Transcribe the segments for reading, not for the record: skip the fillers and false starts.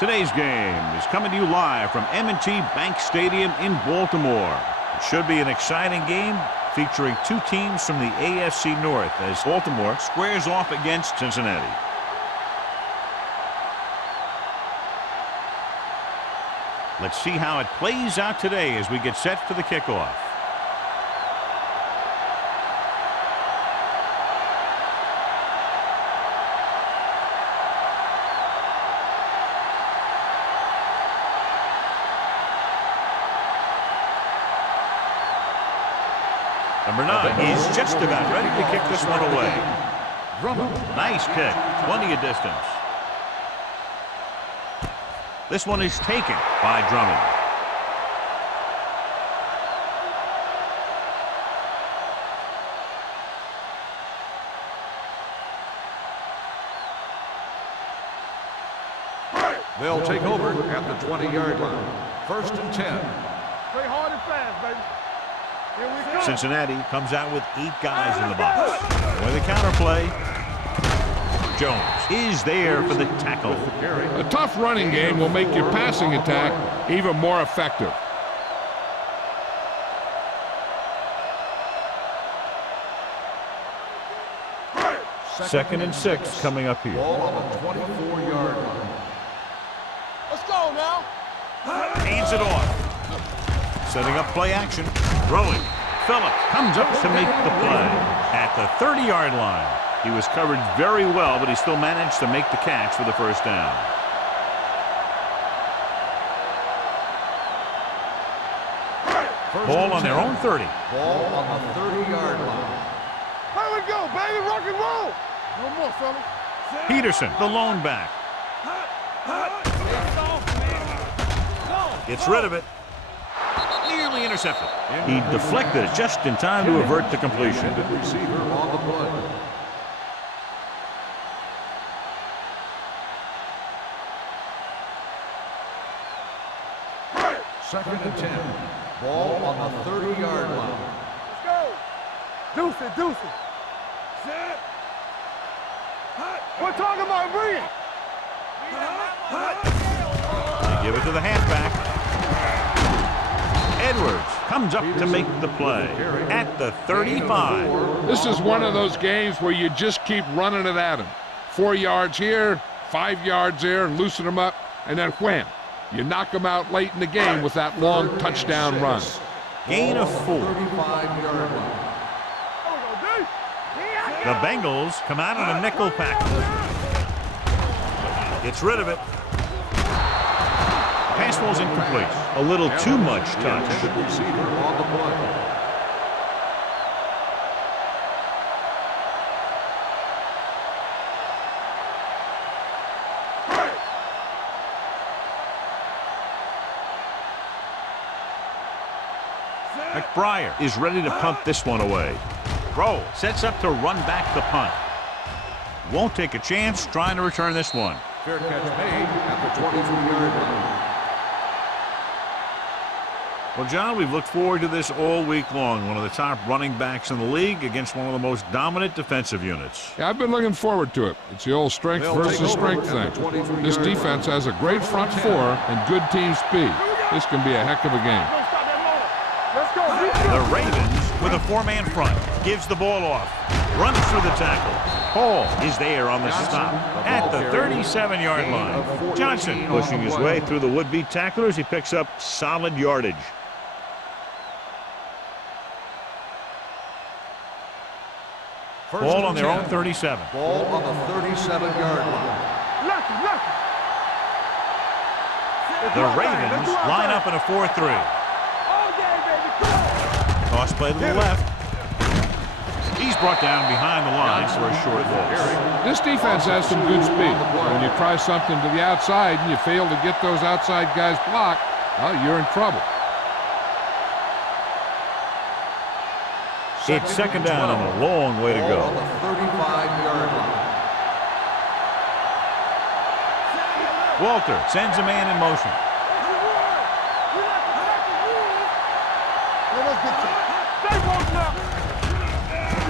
Today's game is coming to you live from M&T Bank Stadium in Baltimore. It should be an exciting game featuring two teams from the AFC North as Baltimore squares off against Cincinnati. Let's see how it plays out today as we get set for the kickoff. Number 9 is just about ready to kick this one away. Nice kick, plenty of distance. This one is taken by Drummond. They'll take over at the 20-yard line. First and 10. Play hard and fast, baby. Here we go. Cincinnati comes out with 8 guys in the box. With the counterplay, Jones is there for the tackle. A tough running game will make your passing attack even more effective. Second and 6 coming up here. Ball on the 24-yard line. Let's go now. Hands it off. Setting up play action. Throwing. Phillips comes up to make the play at the 30-yard line. He was covered very well, but he still managed to make the catch for the first down. Ball on their own 30. Ball on the 30-yard line. Here we go, baby. Rock and roll. No more, fella. Peterson, the lone back. Gets rid of it. Nearly intercepted. He deflected it just in time to avert the completion. Receiver on the play. Second and 10. Ball on the 30-yard line. Let's go. Deuce it, deuce it. Set. We're talking about bring. They give it to the halfback. Edwards comes up to make the play at the 35. This is one of those games where you just keep running it at them. 4 yards here, 5 yards there, and loosen them up, and then wham. You knock them out late in the game with that long touchdown run. Gain of 4. 35-yard line. The Bengals come out in a nickel package. Gets rid of it. Pass ball's incomplete. A little too much touch. Receiver on the play. McBriar is ready to punt this one away. Rowe sets up to run back the punt. Won't take a chance trying to return this one. Fair catch made at the 23-yard line. Well, John, we've looked forward to this all week long. One of the top running backs in the league against one of the most dominant defensive units. Yeah, I've been looking forward to it. It's the old strength versus strength thing. This defense has a great front four and good team speed. This can be a heck of a game. Let's go. The Ravens with a 4-man front. Gives the ball off. Runs through the tackle. Hall is there on the stop at the 37-yard line. Johnson pushing his way through the would-be tacklers. He picks up solid yardage. Ball on their own 37. Ball on the 37-yard line. Lucky. The Ravens line up in a 4-3. All game, baby. Come on. Toss play to the left. He's brought down behind the line for a short loss. This defense has some good speed. When you try something to the outside and you fail to get those outside guys blocked, well, you're in trouble. It's second down and a long way to go. On the 35-yard line. Walter sends a man in motion.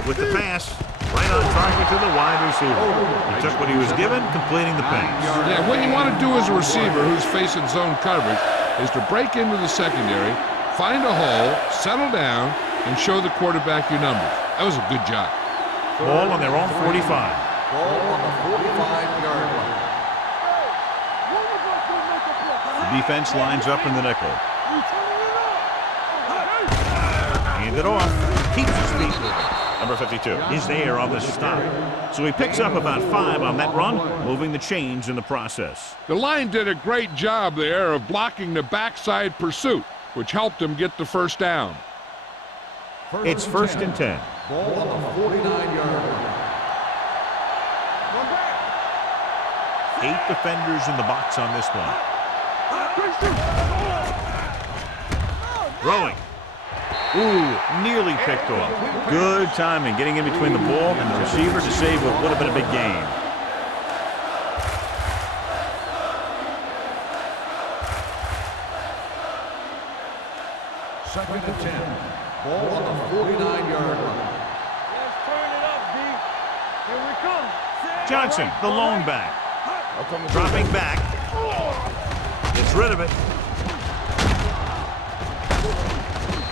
With the pass, Right on target to the wide receiver. He took what he was given, completing the pass. Yeah, what you want to do as a receiver who's facing zone coverage is to break into the secondary, find a hole, settle down, and show the quarterback your numbers. That was a good job. Ball on their own 45. Ball on the 45-yard line. The defense lines up in the nickel. Hand it off. Keeps his feet moving. Number 52 is there on the stop. So he picks up about 5 on that run, moving the chains in the process. The line did a great job there of blocking the backside pursuit, which helped him get the first down. It's 1st and 10. Ball on the 49-yard line. 8 defenders in the box on this one. Throwing. Ooh, nearly picked off. Good timing, getting in between the ball and the receiver to save what would have been a big gain. Second and 10. Ball on the 49-yard line. Let's turn it up, D. Here we come. Johnson, the lone back. Dropping back. Gets rid of it.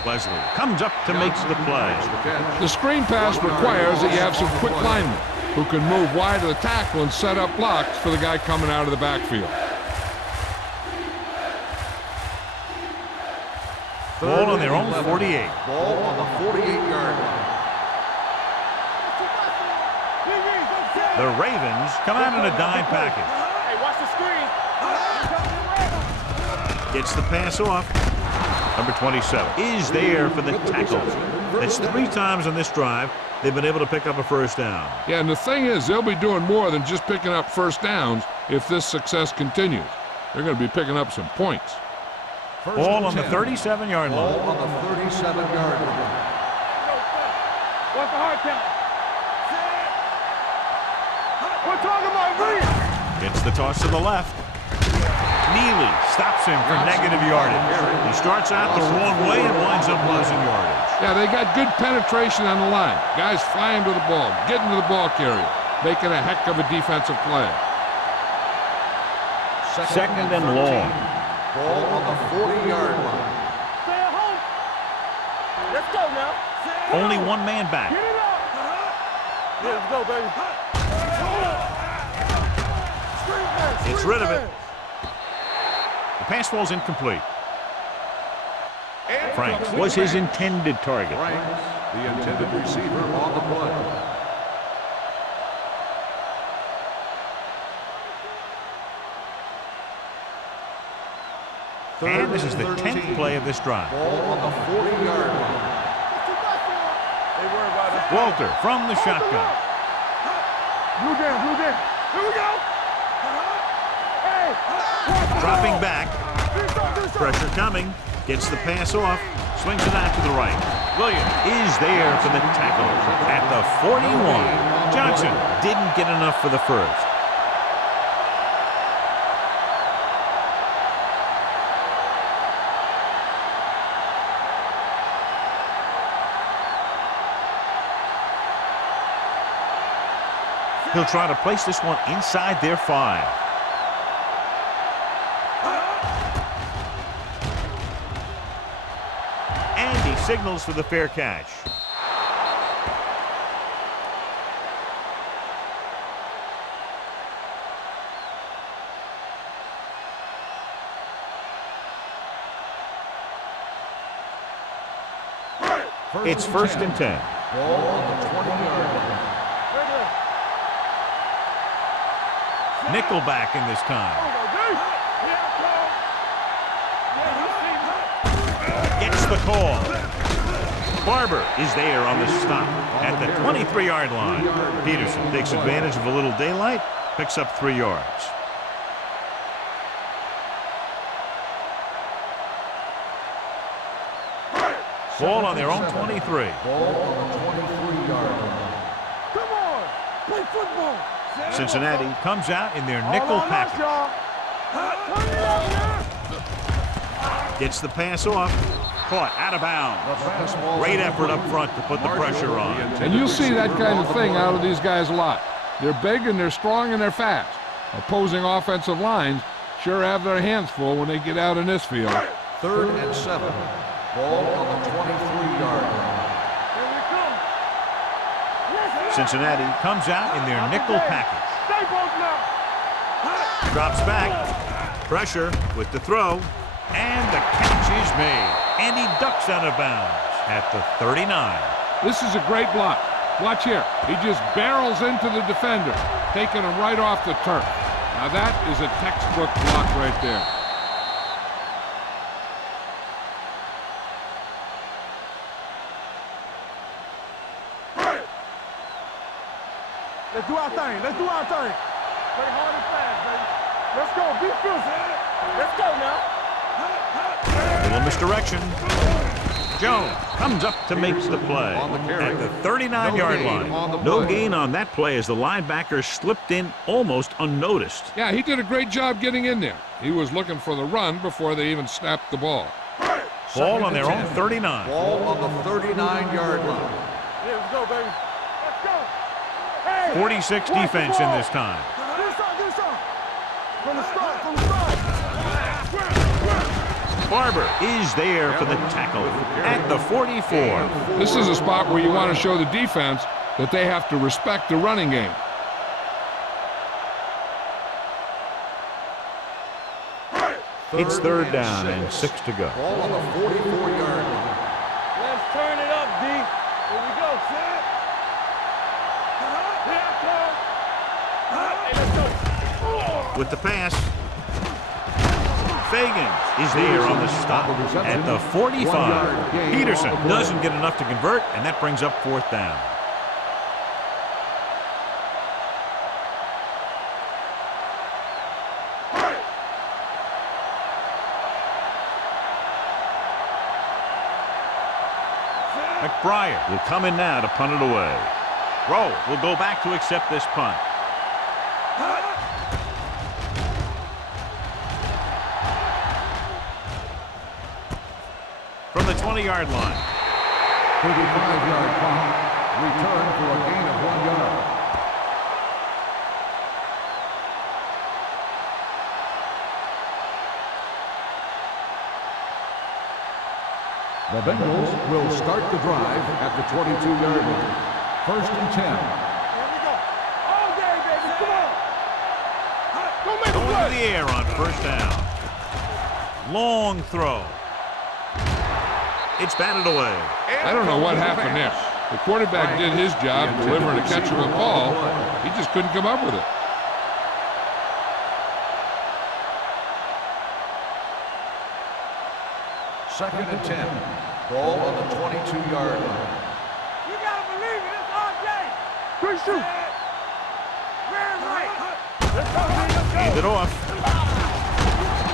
Wesley comes up to make the play. The screen pass requires that you have some quick linemen who can move wide of the tackle and set up blocks for the guy coming out of the backfield. Ball on their own 48. Ball on the 48-yard line. The Ravens come out in a dime package. Hey, watch the screen. Gets the pass off. Number 27 is there for the tackle. That's 3 times on this drive they've been able to pick up a first down. Yeah, and the thing is, they'll be doing more than just picking up first downs if this success continues. They're going to be picking up some points. Ball on the 37-yard line. Ball on the 37-yard line. What's the hard count? We're talking about read. Gets the toss to the left. Neely stops him for negative yardage. He starts out the wrong way and winds up losing yardage. Yeah, they got good penetration on the line. Guys flying to the ball, getting to the ball carrier, making a heck of a defensive play. Second and long. Ball on the 40-yard line. Stay at home. Let's go now. Only one man back. Get it up. Yeah, let's go, baby. Gets rid of it. The pass falls incomplete. Franks was his intended target. Franks, the intended receiver on the play. And this is the 10th play of this drive. Ball on the 40-yard line. Walter from the shotgun. Blue game, blue game. Here we go. Hey. Dropping back. Pressure coming. Gets the pass off. Swings it out to the right. Williams is there for the tackle at the 41. Johnson didn't get enough for the first. He'll try to place this one inside their 5. And he signals for the fair catch. It's 1st and 10. Ball on the 20-yard line. Nickelback in this time. Gets the call. Barber is there on the stop at the 23-yard line. Peterson takes advantage of a little daylight, picks up 3 yards. Ball on their own 23. Ball on the 23-yard line. Come on. Play football. Cincinnati comes out in their nickel package. Gets the pass off. caught out of bounds. Great effort up front to put the pressure on. And you'll see that kind of thing out of these guys a lot. They're big and they're strong and they're fast. Opposing offensive lines sure have their hands full when they get out in this field. 3rd and 7. Ball on the 23-yard line. Cincinnati comes out in their nickel package. Drops back. Pressure with the throw. And the catch is made. And he ducks out of bounds at the 39. This is a great block. Watch here. He just barrels into the defender, taking him right off the turf. Now that is a textbook block right there. Let's do our thing. Let's do our thing. Play hard and fast, baby. Let's go. Be fierce. Let's go now. Little misdirection. Jones comes up to make the play at the 39-yard line. No gain on that play as the linebacker slipped in almost unnoticed. Yeah, he did a great job getting in there. He was looking for the run before they even snapped the ball. Ball on their own 39. Ball on the 39-yard line. Yeah, let's go, baby. Let's go. Hey, 46 defense in this time. Get us on. From the start. Barber is there for the tackle at the 44. This is a spot where you want to show the defense that they have to respect the running game. It's 3rd down and 6 to go. Ball on the 44-yard line. Let's turn it up, D. Here we go, Sam. Hey, let's go. With the pass, Fagan is there on the stop at the 45. Peterson doesn't get enough to convert, and that brings up 4th down. McBriar will come in now to punt it away. Rowe will go back to accept this punt. From the 20-yard line. 35-yard punt. Return for a gain of 1 yard. The Bengals will start the drive at the 22-yard line. 1st and 10. Here we go. All day, baby. Come on. Go make a Going play. to the air on 1st down. Long throw. It's batted away. I don't know what happened there. The quarterback did his job delivering a catchable ball. He just couldn't come up with it. Second and 10. Ball on the 22-yard line. You gotta believe it. It's all day. Quick shoot. Rear right. Let's go, D. Let's go. Hand it off.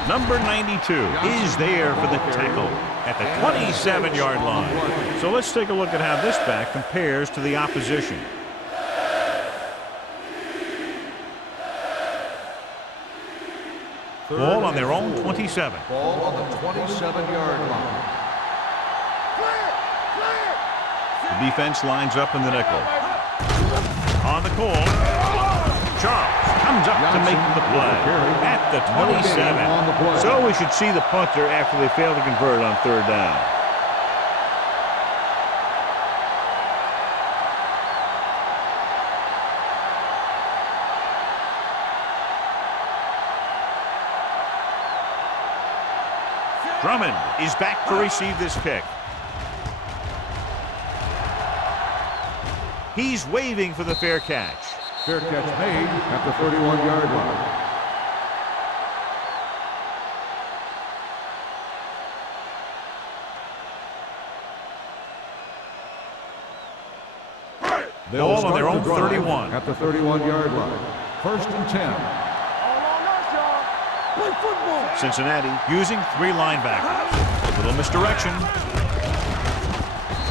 Number 92 is there for the tackle at the 27-yard line. So let's take a look at how this back compares to the opposition. Ball on their own 27. Ball on the 27-yard line. The defense lines up in the nickel. On the call, Charles comes up to make the play at the 27. So we should see the punter after they fail to convert on 3rd down. Drummond is back to receive this kick. He's waving for the fair catch. Fair catch made at the 31-yard line. Ball on their own 31. At the 31-yard line. 1st and 10. All on us, y'all. Play football. Cincinnati using 3 linebackers. Little misdirection.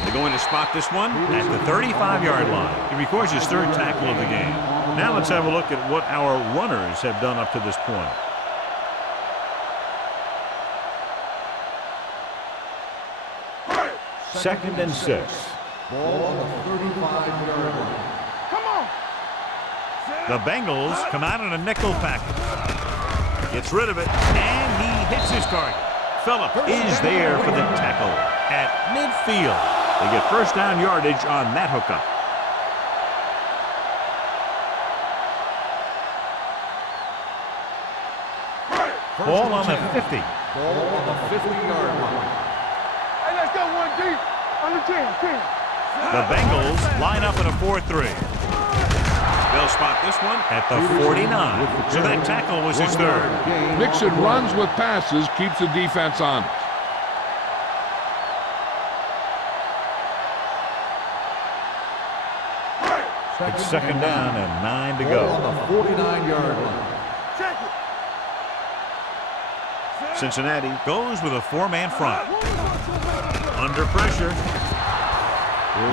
They're going to spot this one at the 35-yard line. He records his 3rd tackle of the game. Now let's have a look at what our runners have done up to this point. 2nd and 6. Ball on the 35-yard line. Come on. The Bengals come out in a nickel package. Gets rid of it, and he hits his target. Phillip is there for the tackle at midfield. They get first down yardage on that hookup. Ball on the 50. Ball on the 50-yard line. Hey, let's go one deep. On the 10. The Bengals line up in a 4-3. They'll spot this one at the 49. So that tackle was his third. Mixing runs with passes keeps the defense honest. It's 2nd down and 9 to Ball go. on the 49-yard line. Check it. Cincinnati goes with a 4-man front. Under pressure.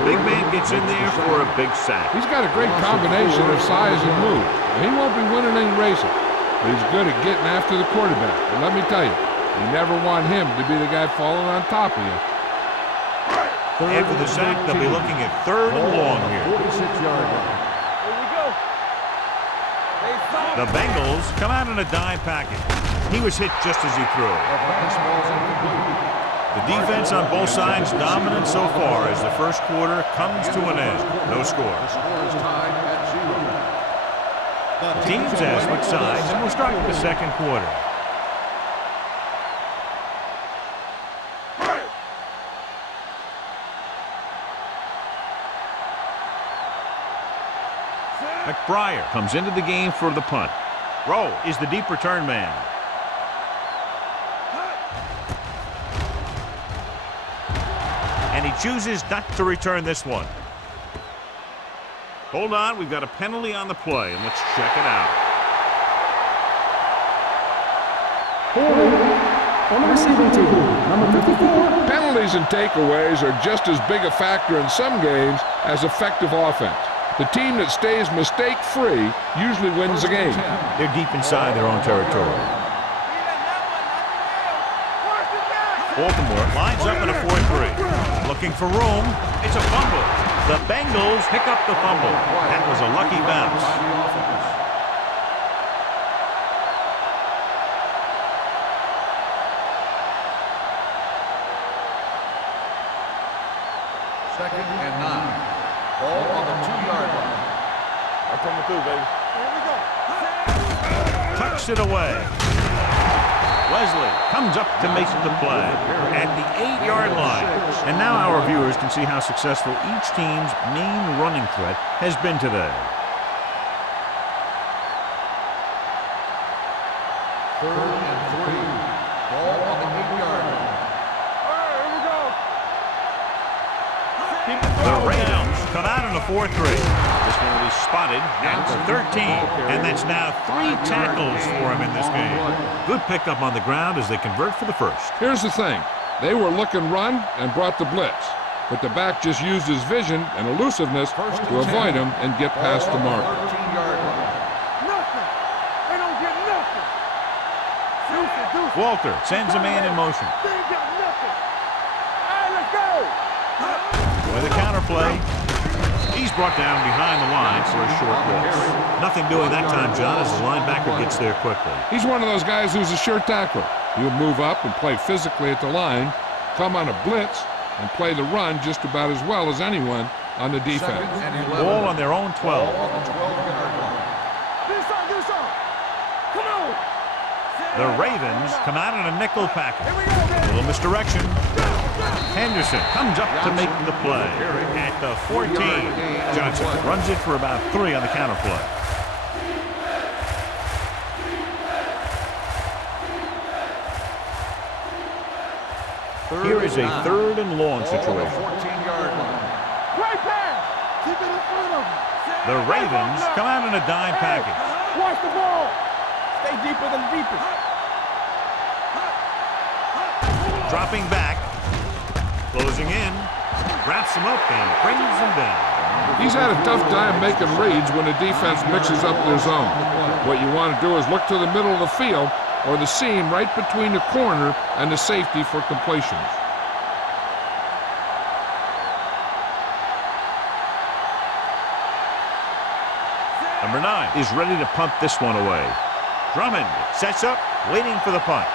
Big man gets in there for a big sack. He's got a great combination of size and move. He won't be winning any races, but he's good at getting after the quarterback. And let me tell you, you never want him to be the guy falling on top of you. After the sack, they'll be looking at 3rd and long here. 46-yard line. Here we go. The Bengals come out in a dime package. He was hit just as he threw. The defense on both sides dominant so far as the first quarter comes to an end. No score. The score is tied at 0. Teams have switched sides, and we'll start with the second quarter. McBriar comes into the game for the punt. Rowe is the deep return man. And he chooses not to return this one. Hold on, we've got a penalty on the play, and let's check it out. On the receiving team, number 54. Penalties and takeaways are just as big a factor in some games as effective offense. The team that stays mistake-free usually wins the game. They're deep inside their own territory. Baltimore lines up in a 4-3. Looking for room. It's a fumble. The Bengals pick up the fumble. That was a lucky bounce. Second and 9. Ball on the 2-yard line. I'm coming through, baby. Here we go. Tucks it away. Wesley comes up to make the play at the 8-yard line. And now our viewers can see how successful each team's main running threat has been today. 3rd and 3. Ball on the 8-yard line. All right, here we go. The Rams come out in a 4-3. This one will be spotted at the 13. And that's now 3 tackles for him in this game. Good pickup on the ground as they convert for the first. Here's the thing. They were looking run and brought the blitz. But the back just used his vision and elusiveness to avoid him and get past the mark. 13-yard line. Nothing. They don't get nothing. Deuce. Walter sends a man in motion. They ain't got nothing. All right, let's go. With a counterplay, he's brought down behind the line for a short loss. Nothing doing that time, John, as the linebacker gets there quickly. He's one of those guys who's a sure tackler. He'll move up and play physically at the line, come on a blitz, and play the run just about as well as anyone on the defense. Second and 11. Ball on their own 12. Ball on the 12-yard line. This on. Come on. The Ravens come out in a nickel package. A little misdirection. Henderson comes up to make the play at the 14. Johnson runs it for about 3 on the counterplay. Here is a 3rd and long situation. 14-yard line. Great pass. Keep it in front of them. The Ravens come out in a dime package. Watch the ball. Stay deeper than the deepest. Dropping back. Closing in. Wraps him up and brings him down. He's had a tough time making reads when the defense mixes up their zone. What you want to do is look to the middle of the field or the seam right between the corner and the safety for completions. Number 9 is ready to punt this one away. Drummond sets up, waiting for the punt.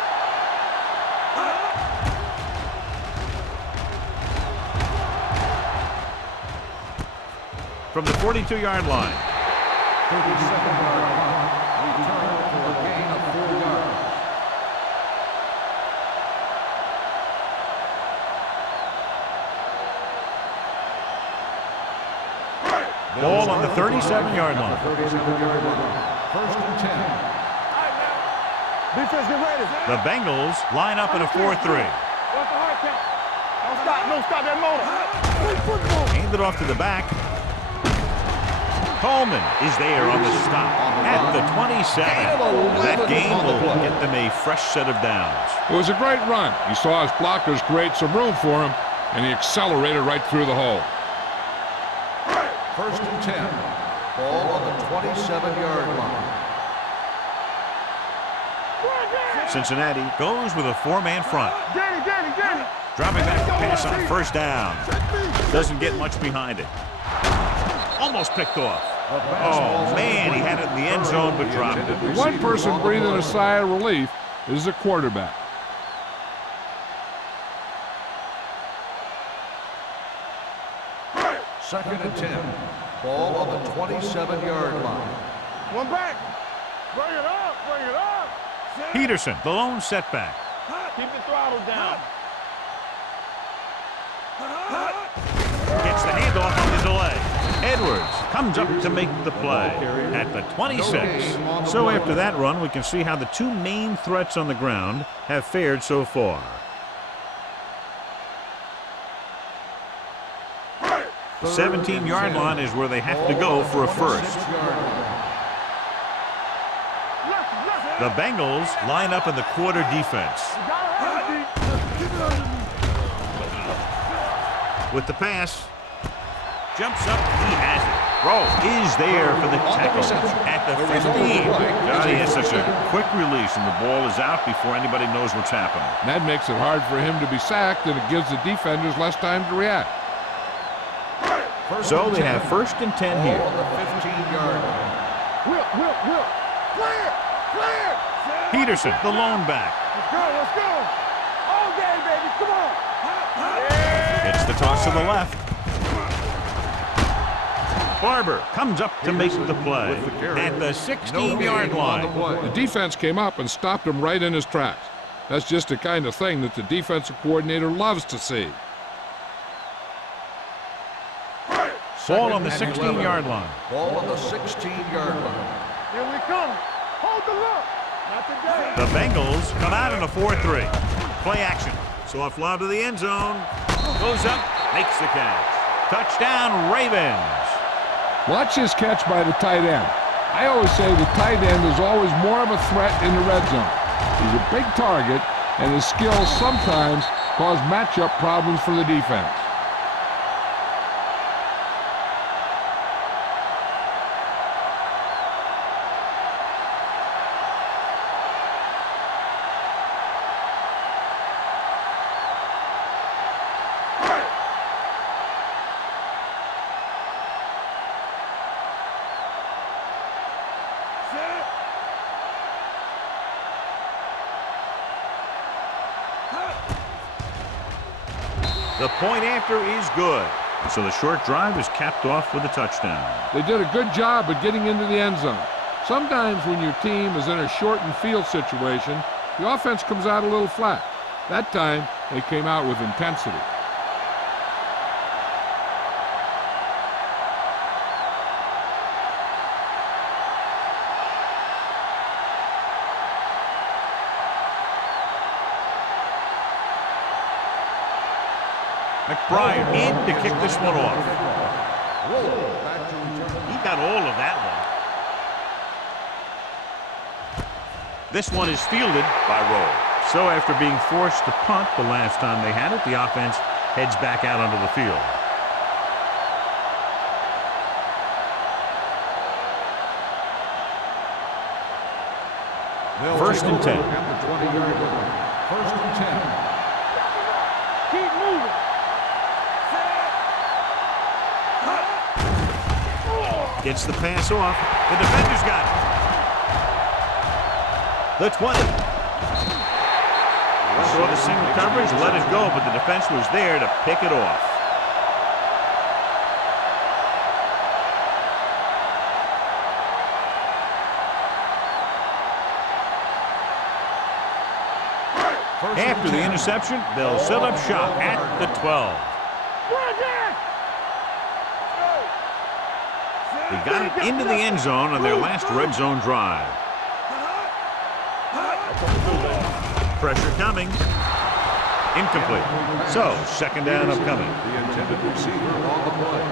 From the 42-yard line. 37-yard line. Return for a gain of 4 yards. Ball on the 37-yard line. 37-yard line. First and 10. Defense, get ready. The Bengals line up in a 4-3. What's the hard count? Don't stop that motor. Hand it off to the back. Coleman is there on the stop at the 27. That game will get them a fresh set of downs. It was a great run. He saw his blockers create some room for him, and he accelerated right through the hole. First and 10. Ball on the 27-yard line. Cincinnati goes with a 4-man front. Dropping back to pass on first down. Doesn't get much behind it. Almost picked off. Oh, man, he had it in the end zone but dropped it. One person breathing a sigh of relief is the quarterback. Second and 10. Ball on the 27-yard line. One back. Bring it up. Bring it up. Peterson, the lone setback. Keep the throttle down. Gets the handoff on the delay. Edwards comes up to make the play at the 26. So after that run, we can see how the two main threats on the ground have fared so far. The 17-yard line is where they have to go for a first. The Bengals line up in the quarter defense. With the pass, jumps up, he has it. Rowe is there for the tackle at the 15. Johnny has such a quick release, and the ball is out before anybody knows what's happening. That makes it hard for him to be sacked, and it gives the defenders less time to react. So they have first and 10 here. On the 15-yard line. Whip. Clear. Peterson, the lone back. Let's go. All day, baby. Come on. It's the toss to the left. Barber comes up to make the play at the 16-yard line. The defense came up and stopped him right in his tracks. That's just the kind of thing that the defensive coordinator loves to see. Ball on the 16-yard line. Ball on the 16-yard line. Here we come. Hold the look. Not today. The Bengals come out in a 4-3. Play action. Soft lob to the end zone. Goes up, makes the catch. Touchdown, Ravens. Watch his catch by the tight end. I always say the tight end is always more of a threat in the red zone. He's a big target, and his skills sometimes cause matchup problems for the defense. The point after is good. So the short drive is capped off with a touchdown. They did a good job of getting into the end zone. Sometimes when your team is in a shortened field situation, the offense comes out a little flat. That time, they came out with intensity. McBride in to kick this one off. He got all of that one. This one is fielded by Rowe. So after being forced to punt the last time they had it, the offense heads back out onto the field. First and 10. First and 10. Keep moving. Gets the pass off. The defender's got it. The 20. Saw the single coverage, let it go, but the defense was there to pick it off. After the interception, they'll set up shop at the 12. They got it into the end zone on their last red zone drive. Pressure coming. Incomplete. So, second down upcoming. The intended receiver on the play.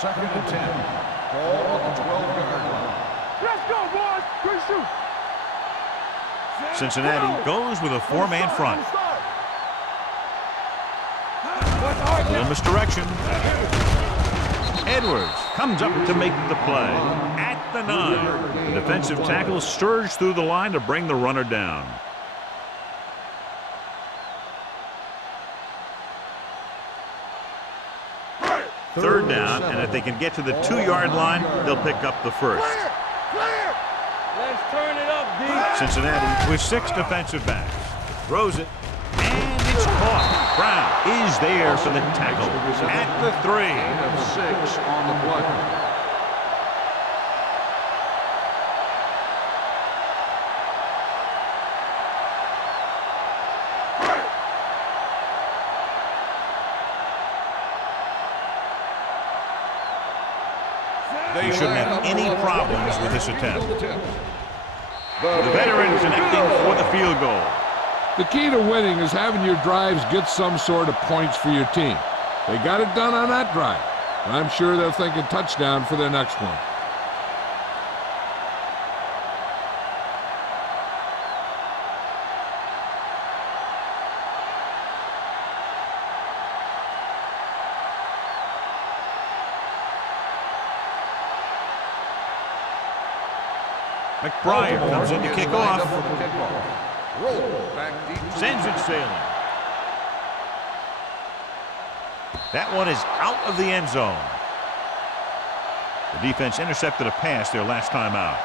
Second and 10. Ball on the 12-yard line. Let's go, boys. Good shoot. Cincinnati goes with a four-man front. A little misdirection. Edwards comes up to make the play. At the 9. The defensive tackle surged through the line to bring the runner down. Third down, and if they can get to the 2-yard line, they'll pick up the first. Let's turn it up, D. Cincinnati with 6 defensive backs. Throws it, and it's caught. Brown is there for the tackle at the 3. Gain of 6 on the play. They shouldn't have any problems with this attempt. The veteran connecting for the field goal. The key to winning is having your drives get some sort of points for your team. They got it done on that drive. And I'm sure they're thinking touchdown for their next one. McBride comes in to kick off. Roll back deep. Sends it sailing. That one is out of the end zone. The defense intercepted a pass their last time out.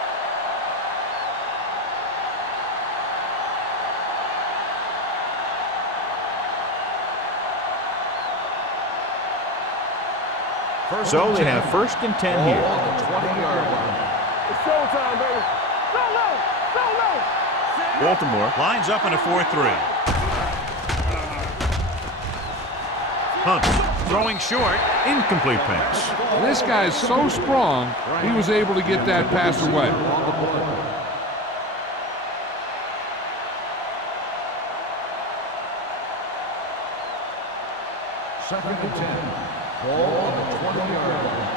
So they have first and 10 here. On the 20-yard line. It's showtime, baby. So low. Baltimore lines up in a 4-3. Hunt throwing short. Incomplete pass. This guy's so strong, he was able to get that pass away. Second and 10. Ball on the 20-yard line.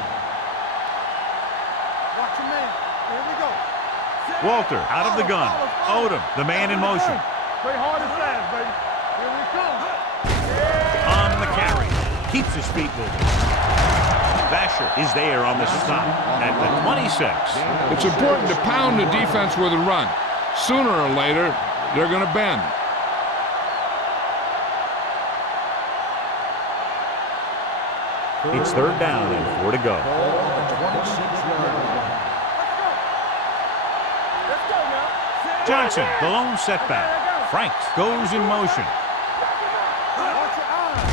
Watch your man. Here we go. Walter out of the gun. Odom, the man in motion. Play hard and fast, baby. Here we come. On the carry. Keeps his feet moving. Vasher is there on the stop at the 26. It's important to pound the defense with a run. Sooner or later, they're going to bend. It's third down and 4 to go. Ball on the 26-yard line. Let's go now. Johnson, the lone setback. Franks goes in motion. Watch your eyes.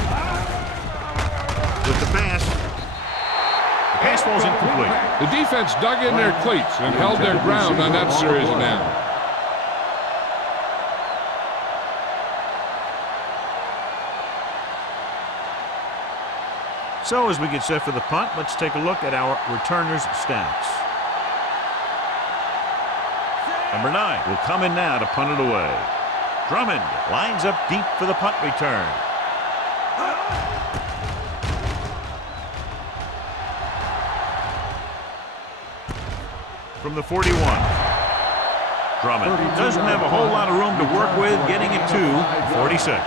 With the pass. The pass falls incomplete. The defense dug in their cleats and held their ground on that series of downs. So as we get set for the punt, let's take a look at our returners' stats. Number 9 will come in now to punt it away. Drummond lines up deep for the punt return. From the 41. Drummond doesn't have a whole lot of room to work with, getting it to 46.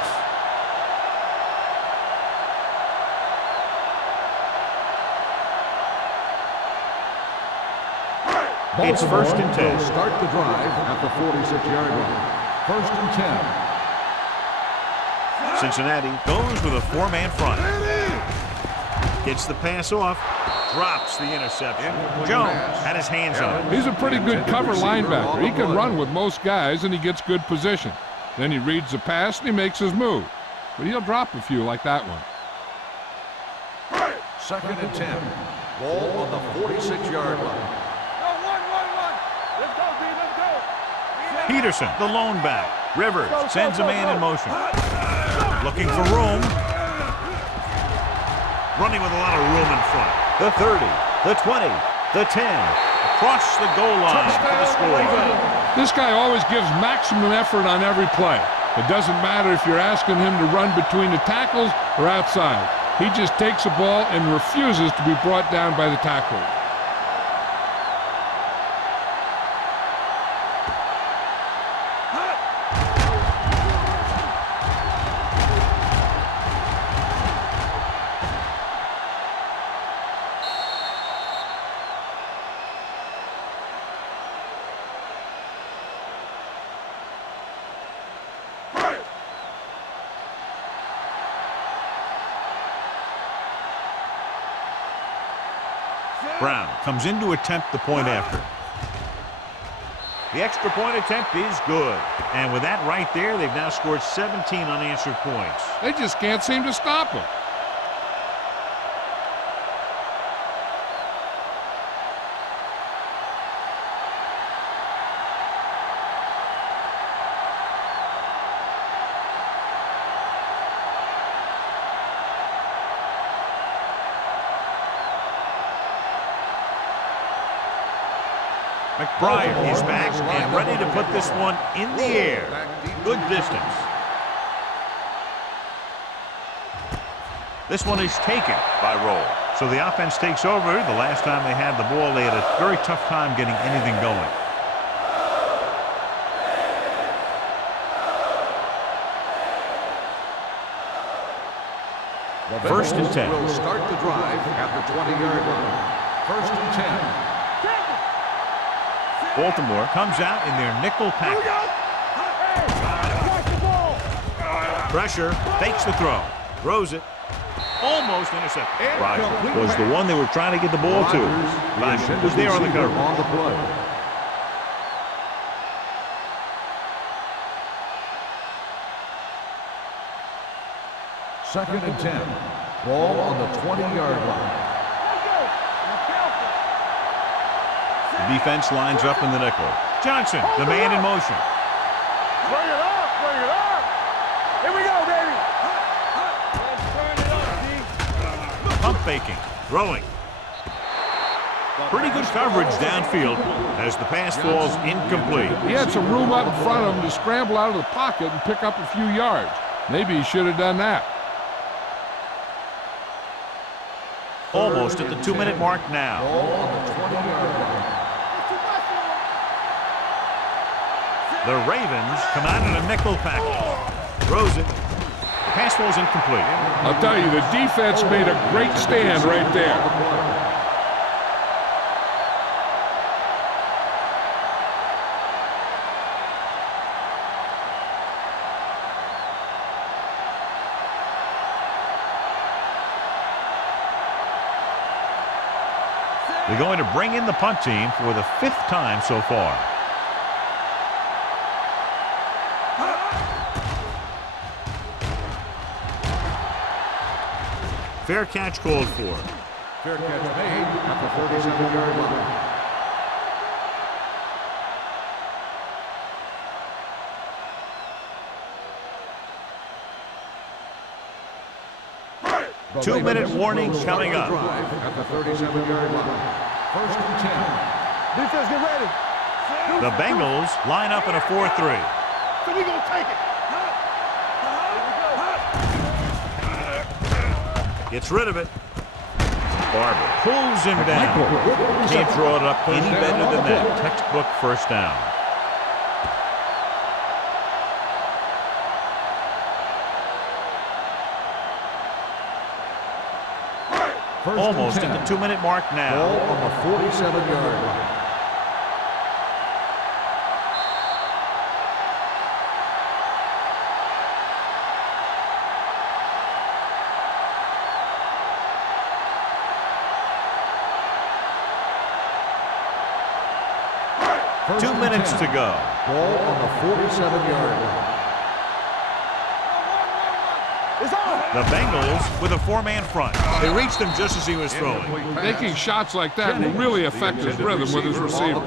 It's first and 10. Start the drive at the 46-yard line. First and 10. Cincinnati goes with a four-man front. Gets the pass off. Drops the interception. Jones had his hands on it. He's a pretty good cover linebacker. He can run with most guys, and he gets good position. Then he reads the pass, and he makes his move. But he'll drop a few like that one. 2nd and 10. Ball on the 46-yard line. Let's go, D. Let's go. Peterson, the lone back. Rivers sends a man in motion. Looking for room. Running with a lot of room in front. The 30, the 20, the 10. Across the goal line for the score. This guy always gives maximum effort on every play. It doesn't matter if you're asking him to run between the tackles or outside. He just takes the ball and refuses to be brought down by the tackler. Brown comes in to attempt the point after. The extra point attempt is good. And with that right there, they've now scored 17 unanswered points. They just can't seem to stop him. McBride is back and ready to put this one in the air. Good distance. This one is taken by Roll. So the offense takes over. The last time they had the ball, they had a very tough time getting anything going. First and 10. Will start the drive at the 20-yard line. 1st and 10. Baltimore comes out in their nickel package. Pressure, fakes the throw, throws it, almost intercepted. Rogers was the one they were trying to get the ball to. Rogers was there on the cover. On the play. Second and 10. Ball on the 20-yard line. The defense lines up in the nickel. Johnson, the man in motion. Bring it up, bring it up. Here we go, baby. Turn it up, D. Pump faking, throwing. Pretty good coverage downfield as the pass falls incomplete. He had some room up in front of him to scramble out of the pocket and pick up a few yards. Maybe he should have done that. Almost at the 2-minute mark now. Ball on the 20-yard line. The Ravens come out in a nickel package. Throws it. The pass falls incomplete. I'll tell you, the defense made a great stand right there. They're going to bring in the punt team for the 5th time so far. Fair catch called for. Fair catch made at the 37-yard line. The 2-minute Ravens warning will start coming the up. drive at the 37-yard line. 1st and 10. Defense, get ready. The Bengals line up in a 4-3. So we gonna take it. Gets rid of it. Barber pulls him down. Can't draw it up any better than that. Textbook first down. Almost at the 2-minute mark now. Ball on the 47-yard line. First 2 and minutes 10. to go. Ball on the 47-yard line. It's on. The Bengals with a four-man front. They reached him just as he was throwing. Taking shots like that will really affect his rhythm with his receiver.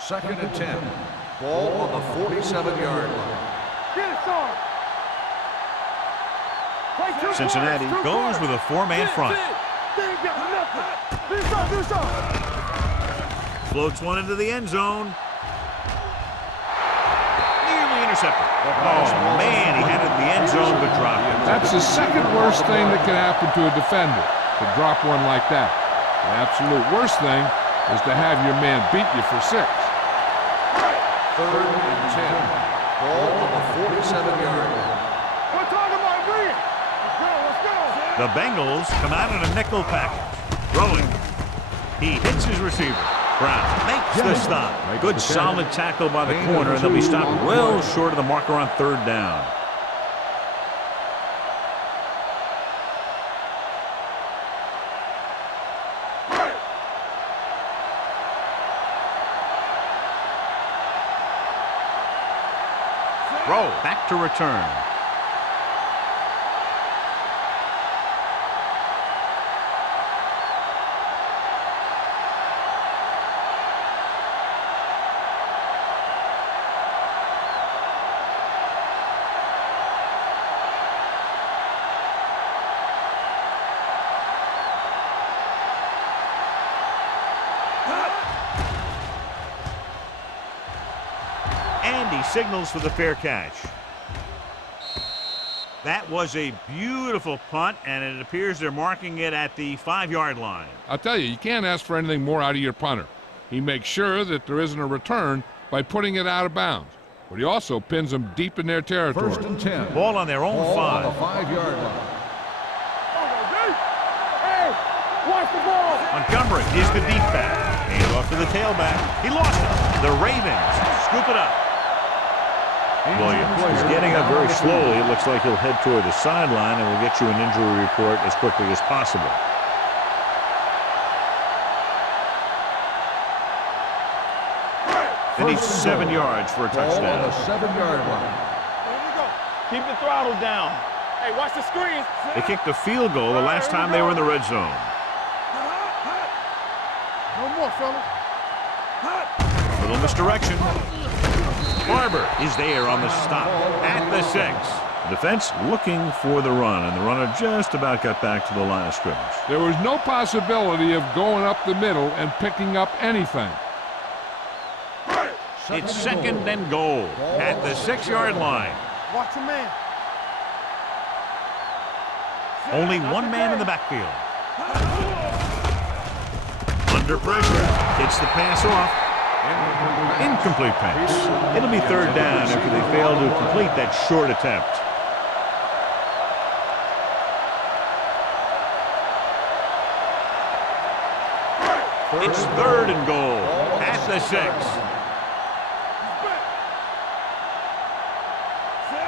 Second and 10. Ball on the 47-yard line. Get it, son. Play 2 Cincinnati quarters, 2 goes quarters. with a four-man front. They ain't got nothing. Do something, do something. Floats one into the end zone. Nearly intercepted. Oh, man, he had it in the end zone but dropped it. That's the second worst thing that can happen to a defender, to drop one like that. The absolute worst thing is to have your man beat you for 6. Third and 10. Ball on the 47-yard line. We're talking about bring it. Let's go, let's go. The Bengals come out in a nickel package. Throwing. He hits his receiver. Brown makes the stop. Good solid tackle by the corner, and they'll be stopped well short of the marker on third down. Throw back to return. And he signals for the fair catch. That was a beautiful punt, and it appears they're marking it at the 5-yard line. I'll tell you, you can't ask for anything more out of your punter. He makes sure that there isn't a return by putting it out of bounds, but he also pins them deep in their territory. First and 10. Ball on their own Ball on 5. the 5-yard line. Hey, watch the ball. Montgomery is the deep back. Hand off to the tailback. He lost it. The Ravens scoop it up. Williams is getting up very slowly. It looks like he'll head toward the sideline, and we'll get you an injury report as quickly as possible. They need 7 yards for a Ball on touchdown. the 7-yard line. Here we go. Keep the throttle down. Hey, watch the screen. They kicked a field goal the last time they were in the red zone. No more, fellas. Little misdirection. Barber is there on the stop at the 6. The defense looking for the run, and the runner just about got back to the line of scrimmage. There was no possibility of going up the middle and picking up anything. It's second and goal at the 6-yard line. Watch your man. Only one man in the backfield. Under pressure, gets the pass off. Incomplete pass. It'll be third down after they fail to complete that short attempt. It's third and goal at the 6.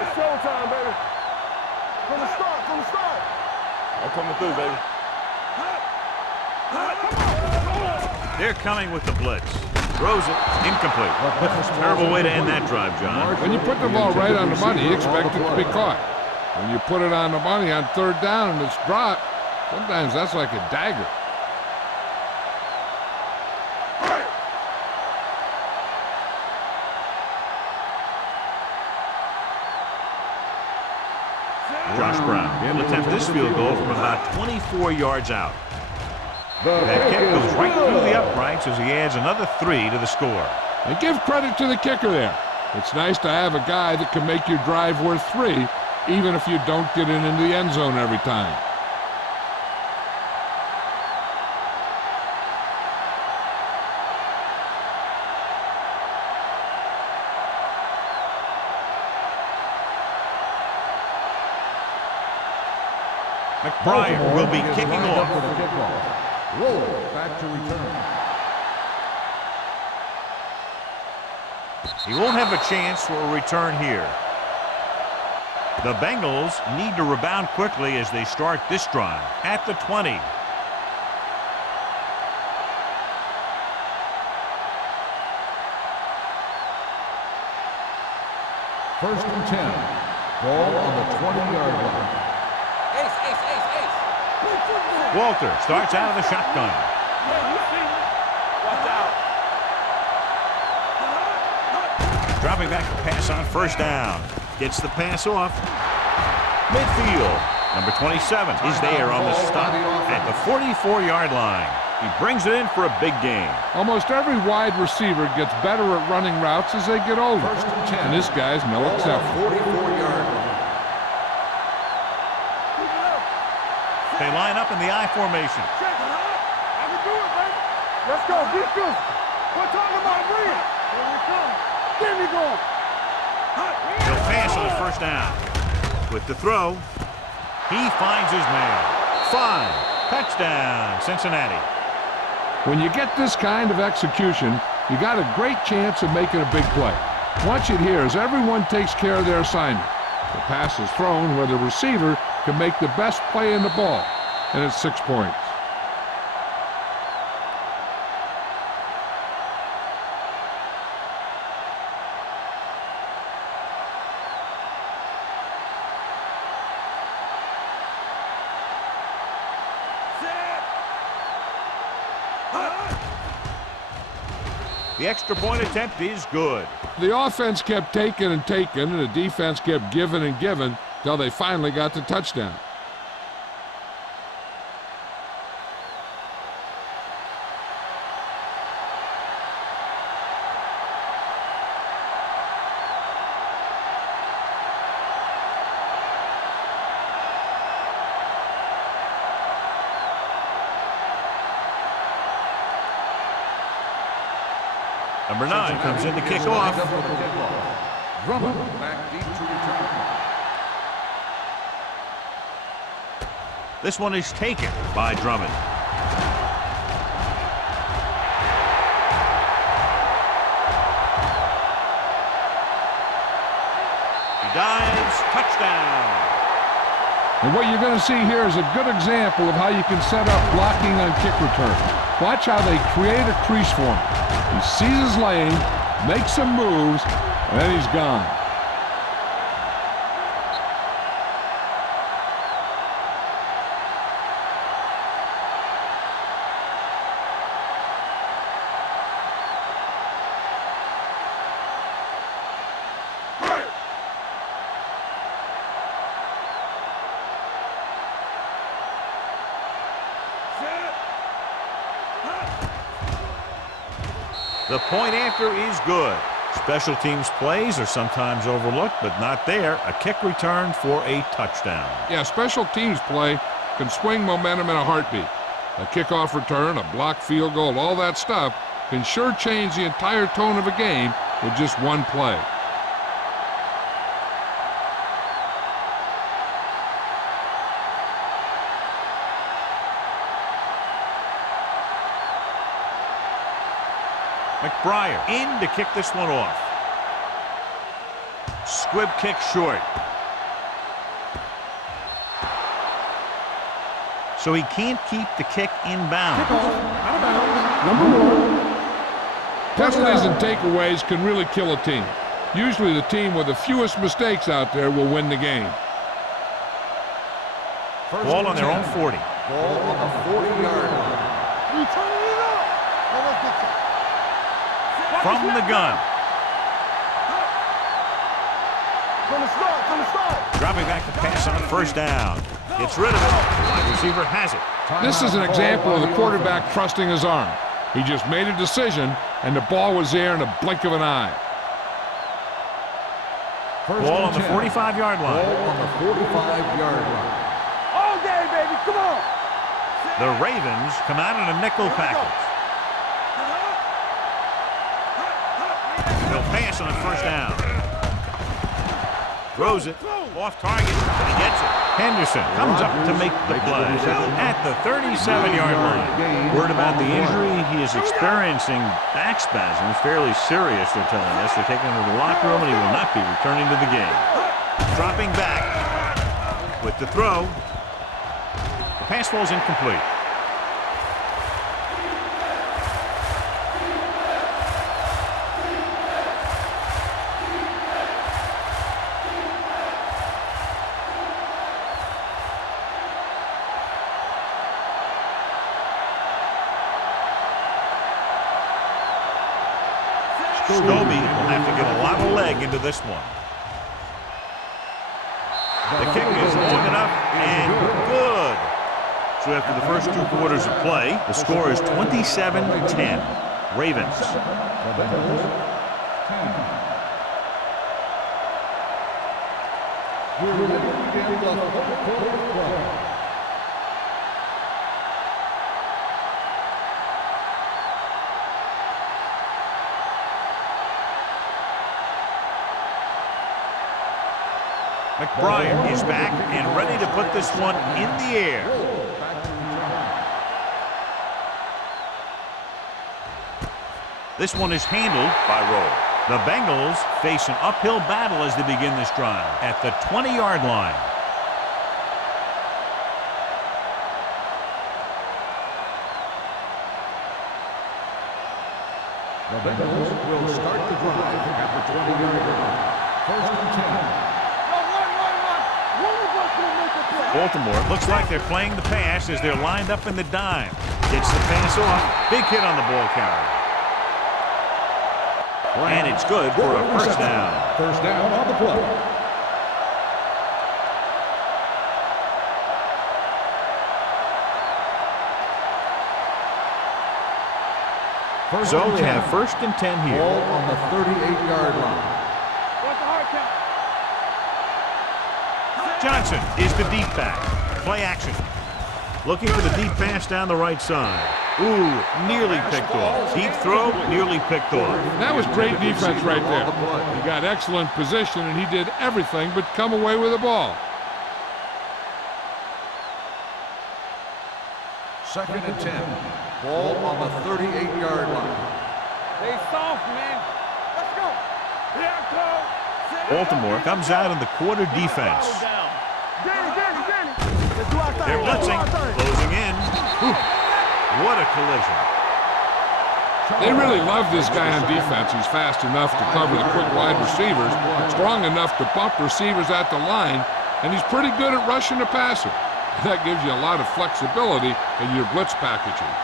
It's showtime, baby. From the start. I'm coming through, baby. They're coming with the blitz. Throws it. Incomplete. Terrible way to end that drive, John. When you put the ball right on the money, you expect it to be caught. When you put it on the money on third down and it's dropped, sometimes that's like a dagger. Josh Brown will attempt this field goal from about 24 yards out. That kick goes right through the uprights as he adds another 3 to the score. And give credit to the kicker there. It's nice to have a guy that can make your drive worth 3, even if you don't get it into the end zone every time. McBride will be kicking off. Roll back to return. He won't have a chance for a return here. The Bengals need to rebound quickly as they start this drive at the 20. First and 10. Ball on the 20-yard line. Ace, ace, ace, ace. Walter starts out of the shotgun. Watch out. Dropping back to pass on first down. Gets the pass off. Midfield. Number 27 is there on the stop at the 44-yard line. He brings it in for a big gain. Almost every wide receiver gets better at running routes as they get older. First and 10. And this guy's no exception. 44-yard line. They line up in the I formation. Check it out. I can do it, baby. Let's go. Be good. We're talking about bring it. Here we come. There we go. He'll pass on first down. With the throw, he finds his man. 5. Touchdown, Cincinnati. When you get this kind of execution, you got a great chance of making a big play. Watch it here as everyone takes care of their assignment. The pass is thrown where the receiver can make the best play in the ball, and it's 6 points. The extra point attempt is good. The offense kept taking and taking, and the defense kept giving and giving till they finally got the touchdown. Number 9 comes in to kick off. Drummond back deep to return. This one is taken by Drummond. He dives, touchdown. And what you're going to see here is a good example of how you can set up blocking on kick return. Watch how they create a crease for him. He sees his lane, makes some moves, and then he's gone. The point after is good. Special teams plays are sometimes overlooked, but not there. A kick return for a touchdown. Yeah, special teams play can swing momentum in a heartbeat. A kickoff return, a blocked field goal, all that stuff can sure change the entire tone of a game with just one play. McBriar in to kick this one off. Squib kick short. So he can't keep the kick inbound. Out of bounds. Number 1. Penalties and takeaways can really kill a team. Usually the team with the fewest mistakes out there will win the game. Ball on their own 40. Ball on the 40-yard line. We turning it up. Now let's get to From the gun. From the start. Dropping back to pass on first down. Gets rid of it. Wide receiver has it. This is an example of the quarterback trusting his arm. He just made a decision, and the ball was there in a blink of an eye. Ball on the 45-yard line. Ball on the 45-yard line. All day, baby. Come on. The Ravens come out in a nickel package. They'll pass on first down. Throws it. Off target, but he gets it. Henderson comes up to make the play at the 37-yard line. Word about the injury, he is experiencing back spasms, fairly serious, they're telling us. They're taking him to the locker room, and he will not be returning to the game. Dropping back with the throw. The pass falls incomplete. Scobie will have to get a lot of leg into this one. The kick is long enough and good. So after the first 2 quarters of play, the score is 27-10. Ravens. We're ready to begin the third quarter of play. McBride is back and ready to put this one in the air. This one is handled by Roll. The Bengals face an uphill battle as they begin this drive at the 20-yard line. The Bengals will start the drive at the 20-yard line. First and 10. Baltimore looks like they're playing the pass as they're lined up in the dime. Gets the pass off. Big hit on the ball carrier. And it's good for a first down. First down on the play. So they have first and 10 here. Ball on the 38-yard line. Johnson is the deep back. Play action. Looking for the deep pass down the right side. Ooh, nearly picked off. Deep throw, nearly picked off. That was great defense right there. He got excellent position, and he did everything but come away with the ball. Second and 10. Ball on the 38-yard line. Stay soft, man. Let's go. Baltimore comes out in the quarter defense. They're blitzing, closing in. Whew. What a collision. They really love this guy on defense. He's fast enough to cover the quick wide receivers, strong enough to bump receivers at the line, and he's pretty good at rushing the passer. That gives you a lot of flexibility in your blitz packages.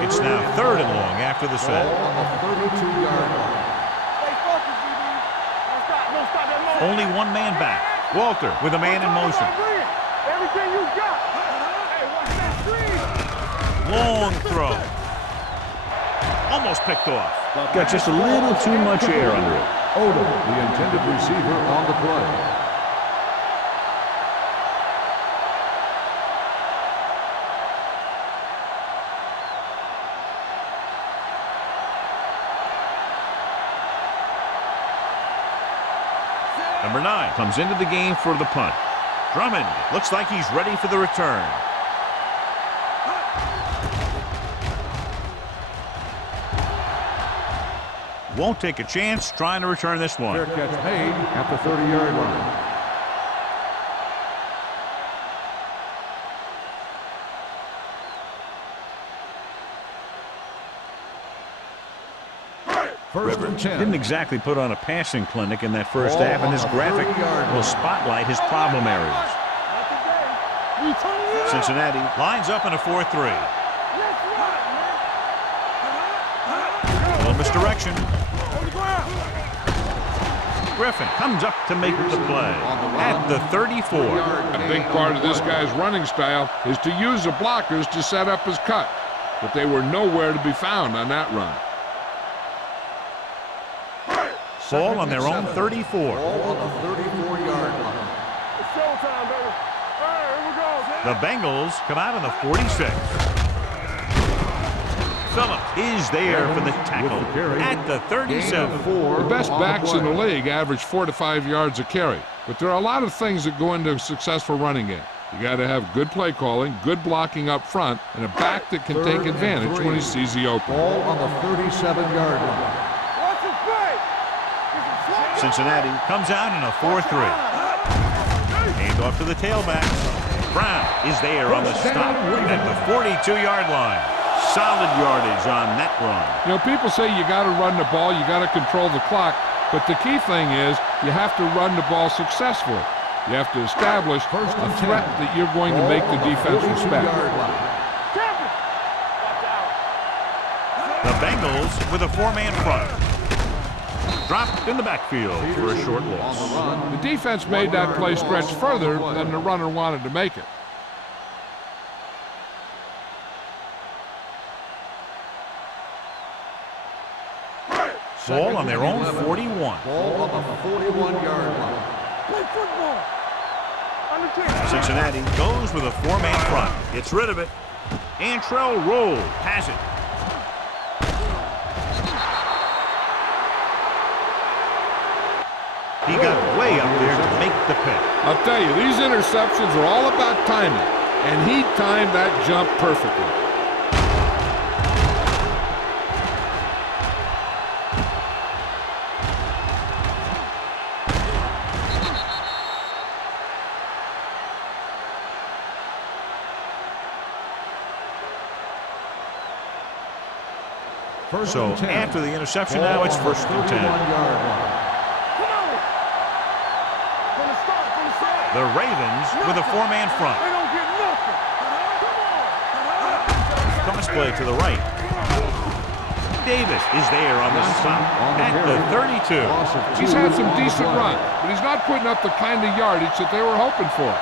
It's now third and long after the snap. On the 32-yard line. Only one man back. Walter with a man in motion. Everything you got. Hey, watch that screen. Long throw. Almost picked off. Got just a little too much air under it. Odom, the intended receiver on the play. Number 9 comes into the game for the punt. Drummond looks like he's ready for the return. Won't take a chance trying to return this one. Fair catch made at the 30-yard line. First and 10. Didn't exactly put on a passing clinic in that first half, and this graphic will spotlight his problem areas. Cincinnati lines up in a 4-3. Little misdirection. Griffin comes up to make the play at the 34. A big part of this guy's running style is to use the blockers to set up his cut, but they were nowhere to be found on that run. Ball on their own 34. Ball on the 34-yard line. It's showtime, baby. All right, here we go. The Bengals come out on the 46. Phillips is there for the tackle at the 37. The best backs in the league average 4 to 5 yards a carry, but there are a lot of things that go into a successful running game. You got to have good play calling, good blocking up front, and a back that can take advantage when he sees the open. Ball on the 37-yard line. Cincinnati comes out in a 4-3. Hand off to the tailback. Brown is there on the stop at the 42-yard line. Solid yardage on that run. You know, people say you got to run the ball, you got to control the clock, but the key thing is you have to run the ball successfully. You have to establish a threat that you're going to make the defense respect. The Bengals with a 4-man front. Dropped in the backfield for a short loss. The defense made that play stretch further than the runner wanted to make it. Ball on their own 41. Ball on the 41-yard line. Play football. Cincinnati goes with a 4-man front. Gets rid of it. Antrell Roll has it. He got way up there to make the pick. I'll tell you, these interceptions are all about timing, and he timed that jump perfectly. So after the interception, now it's 1st and 10. The Ravens with a 4-man front. Cross play to the right. Davis is there on the stop at the 32. He's had some decent run, but he's not putting up the kind of yardage that they were hoping for.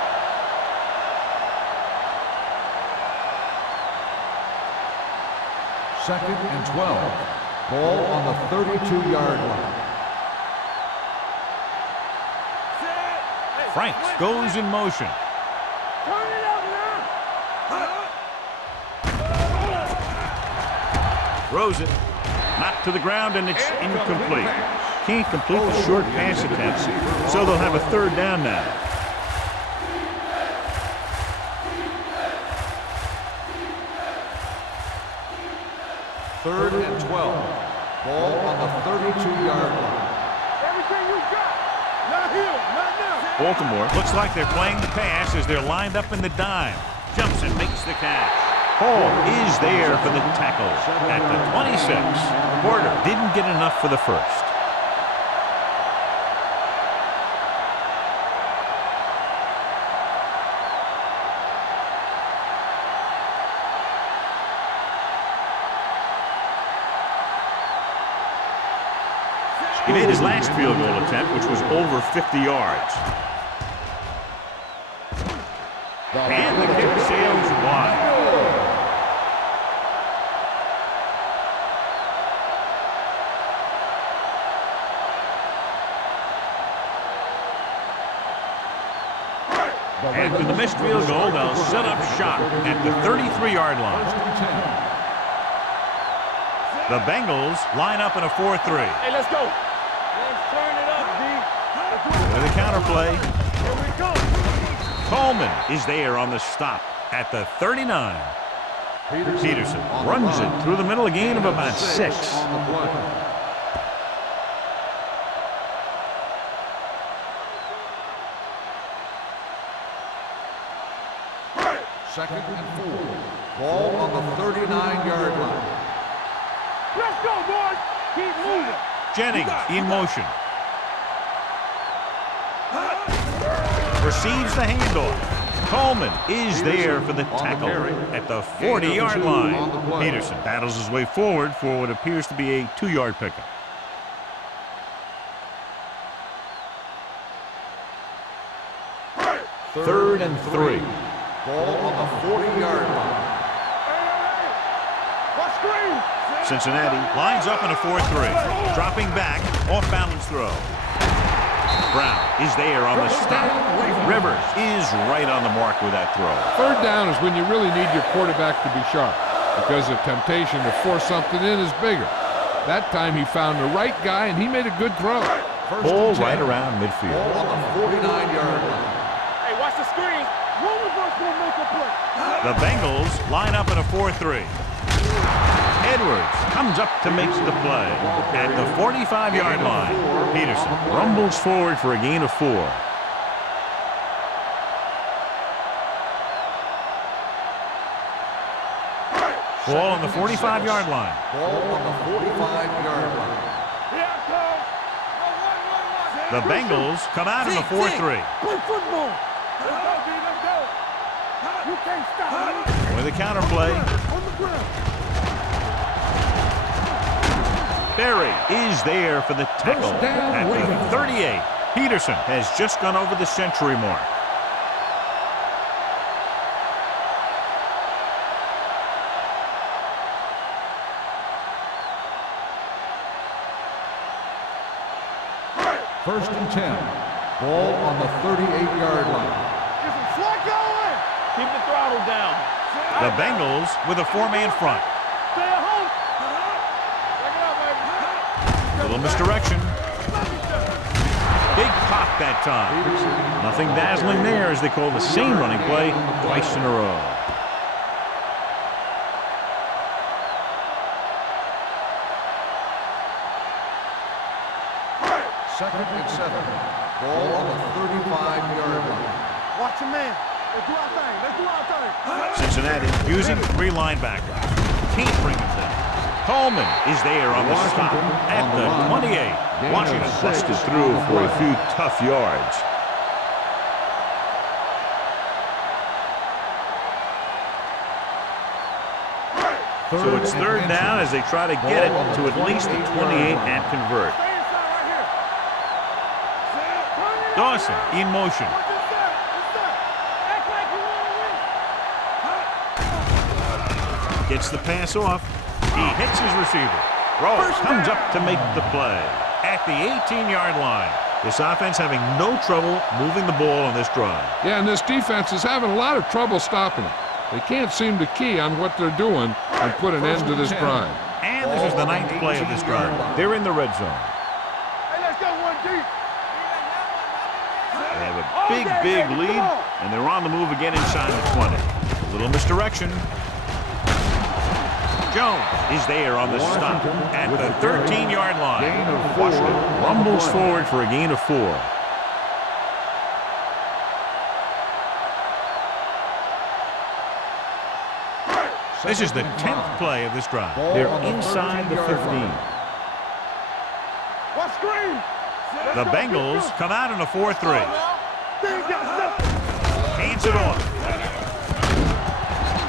Second and 12. Ball on the 32-yard line. Franks goes in motion. Throws it. Knocked to the ground, and it's incomplete. Can't complete the short pass attempts, so they'll have a 3rd down now. Third and 12. Ball on the 32-yard line. Everything you got. Not here. Not now. Baltimore looks like they're playing the pass as they're lined up in the dime. Jumps and makes the catch. Hall is there for the tackle at the 26. Porter didn't get enough for the first. He made his last field goal attempt, which was over 50 yards. And the kick sails wide. After the missed field goal, they'll set up shop at the 33-yard line. The Bengals line up in a 4-3. Hey, let's go. Let's turn it up, D. With a counterplay. Here we go. Coleman is there on the stop at the 39. Peterson runs it through the middle, a gain of about 6. Second and 4. Ball on the 39-yard line. Let's go, boys. Keep moving. Jennings in motion. Receives the handoff. Coleman is there for the tackle at the 40-yard line. Peterson battles his way forward for what appears to be a 2-yard pickup. Third and 3. Ball on the 40-yard line. What screen? Cincinnati lines up in a 4-3. Dropping back, off-balance throw. Brown is there on the stop. Rivers is right on the mark with that throw. 3rd down is when you really need your quarterback to be sharp, because the temptation to force something in is bigger. That time he found the right guy, and he made a good throw. Ball right around midfield. Ball on the 49-yard line. Hey, watch the screen. One of us will make a play. The Bengals line up in a 4-3. Edwards comes up to make the play at the 45-yard line. Peterson rumbles forward for a gain of 4. Ball on the 45-yard line. Ball on the 45-yard line. The Bengals come out in the 4-3. Play football. Let's go, D. Let's go. You can't stop me. With a counter play, On the ground. Berry is there for the tackle First down, at Ravens. the 38. Peterson has just gone over the century mark. First and 10. Ball on the 38-yard line. Get some slack going. Keep the throttle down. The Bengals with a 4-man front. Stay at home. Check it out, baby. Little misdirection. Big pop that time. Nothing dazzling there as they call the same running play twice in a row. Second and 7. Ball on the 35-yard line. Watch your man. Let's do our thing. Let's do our thing. Cincinnati using 3 linebackers. Can't bring them down. Coleman is there on the stop at the 28. Washington busted through for a few tough yards. So it's 3rd down as they try to get it to at least the 28 and convert. Stay inside right here. Turn it Dawson in motion. What's this set? What's that? Act like you want to win. Gets the pass off. He hits his receiver. Rose comes up to make the play at the 18-yard line. This offense having no trouble moving the ball on this drive. Yeah, and this defense is having a lot of trouble stopping it. They can't seem to key on what they're doing and put an end to this drive. And this is the 9th play of this drive. They're in the red zone. Hey, let's go one deep. They have a big lead, and they're on the move again inside the 20. A little misdirection. Jones is there on the stop at the 13-yard line. Washington rumbles forward for a gain of 4. This is the 10th play of this drive. They're inside the 15. What screen? The Bengals come out in a 4-3. Hands it off.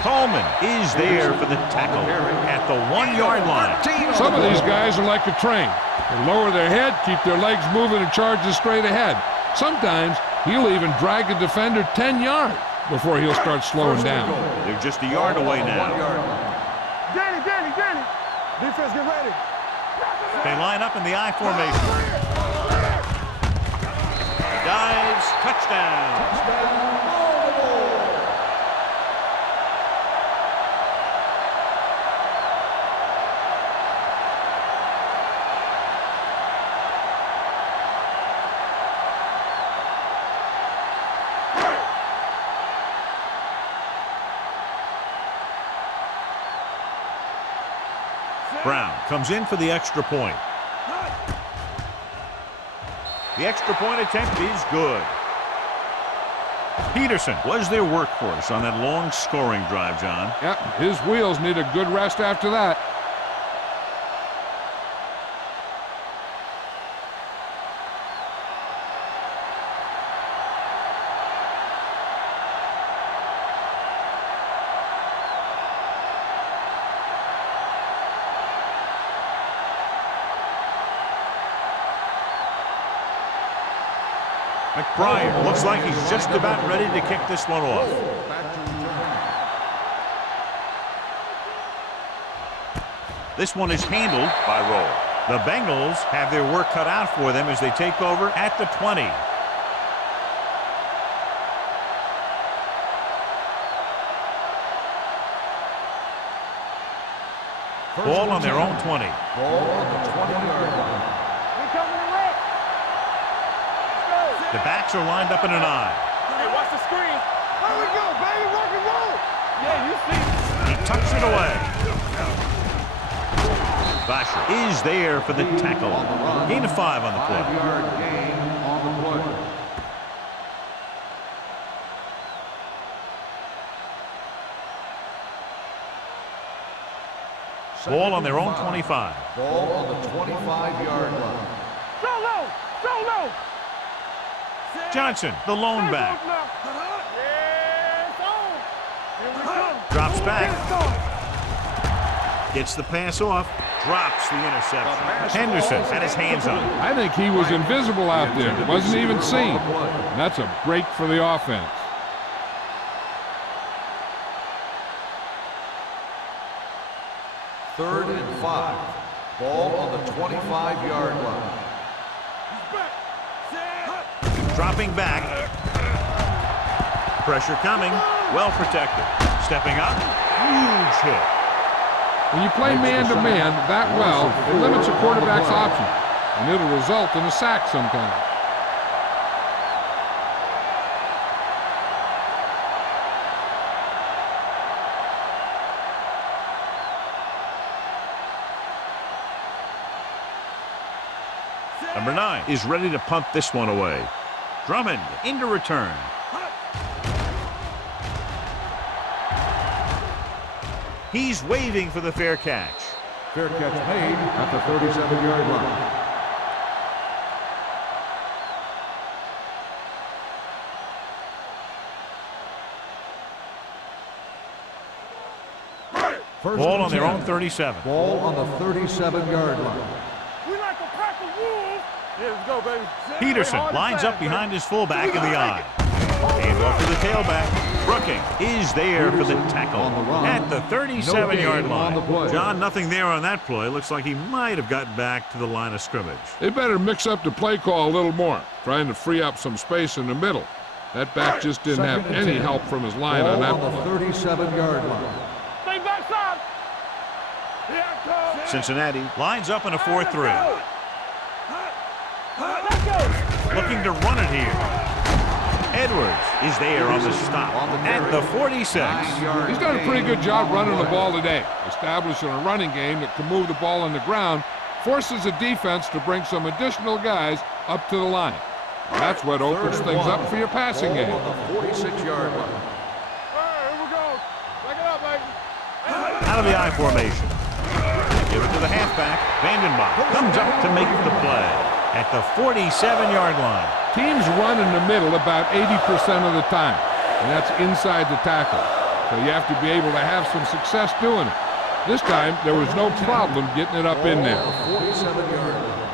Coleman is there for the tackle at the 1-yard line. Some of these guys are like a train. They lower their head, keep their legs moving, and charges straight ahead. Sometimes he'll even drag a defender 10 yards before he'll start slowing down. They're just a yard away now. Danny. Defense, get ready. They line up in the I formation. Dives, touchdown. Brown comes in for the extra point. The extra point attempt is good. Peterson was their workhorse on that long scoring drive, John. Yep, his wheels need a good rest after that. McBride looks like he's just about ready to kick this one off. This one is handled by Roll. The Bengals have their work cut out for them as they take over at the 20. Ball on their own 20. Ball on the 20-yard line. We coming to wreck. Let's go. The backs are lined up in an I. Hey, watch the screen. There we go, baby. Rock and roll. Yeah, you see. He tucks it away. Vasher is there for the tackle. Gain of 5 on the play. 5-yard gain on the play. Ball on their own 25. Ball on the 25-yard line. Go low. Go low. Johnson, the lone back. Yes, on. Here we go. Drops back. Get it going. Gets the pass off. Drops the interception. Henderson had his hands on it. I think he was invisible out there. Wasn't even seen. And that's a break for the offense. Third and 5. Ball on the 25-yard line. Dropping back. Pressure coming. Well protected. Stepping up. Huge hit. When you play man-to-man that well, it limits a quarterback's options, and it'll result in a sack sometimes. Number 9 is ready to punt this one away. Drummond into return. He's waving for the fair catch. Fair catch made at the 37-yard line. Ball on their own 37. Ball on the 37-yard line. We like to crack the wolves. Yeah, let's go, baby. Peterson lines up behind his fullback in the eye. Hand off to the tailback. Brooking is there for the tackle at the 37-yard line. John, nothing there on that play. Looks like he might have gotten back to the line of scrimmage. They better mix up the play call a little more, trying to free up some space in the middle. That back just didn't have any help from his line on that Ball on play. the 37-yard line. Stay backside. Here it comes. Cincinnati lines up in a 4-3. Let's go. Looking to run it here. Edwards is there on the stop at the 46. He's done a pretty good job running the ball today, establishing a running game that can move the ball on the ground, forces the defense to bring some additional guys up to the line. And that's what opens things up for your passing game. Ball on the 46-yard line. Here we go. Back it up, baby. Out of the I formation. Give it to the halfback. Vandenbach comes up to make the play at the 47-yard line. Teams run in the middle about 80% of the time, and that's inside the tackle. So you have to be able to have some success doing it. This time, there was no problem getting it up in there. 47-yard line.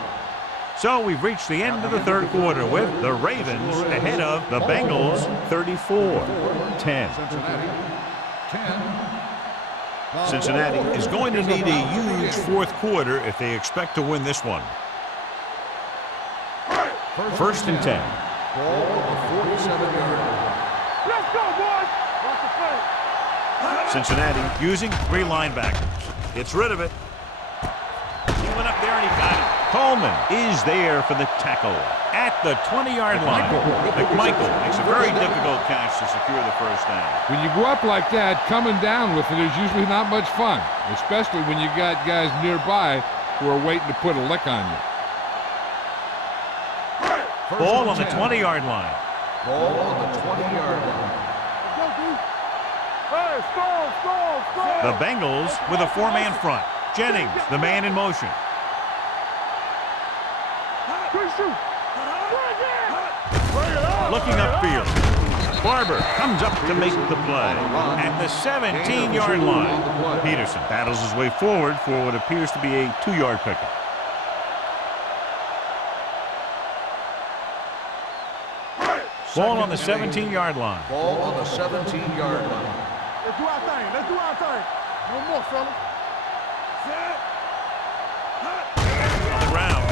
So we've reached the end of the third quarter with the Ravens ahead of the Bengals 34-10. Cincinnati is going to need a huge fourth quarter if they expect to win this one. First and 10. Ball on the 47-yard line. Let's go, boys. Watch the play. Cincinnati using 3 linebackers. Gets rid of it. He went up there and he got it. Coleman is there for the tackle at the 20-yard line. McMichael makes a very difficult catch to secure the first down. When you go up like that, coming down with it is usually not much fun, especially when you got guys nearby who are waiting to put a lick on you. Ball on the 20-yard line. Ball on the 20-yard line. Go, D. Hey, score. The Bengals with a 4-man front. Jennings, the man in motion. Good shoot. Bring it on. Looking upfield. Barber comes up to make the play at the 17-yard line. Peterson battles his way forward for what appears to be a 2-yard pickup. Ball on the 17-yard line. Ball on the 17-yard line. Let's do our thing. No more, fellas. On the ground.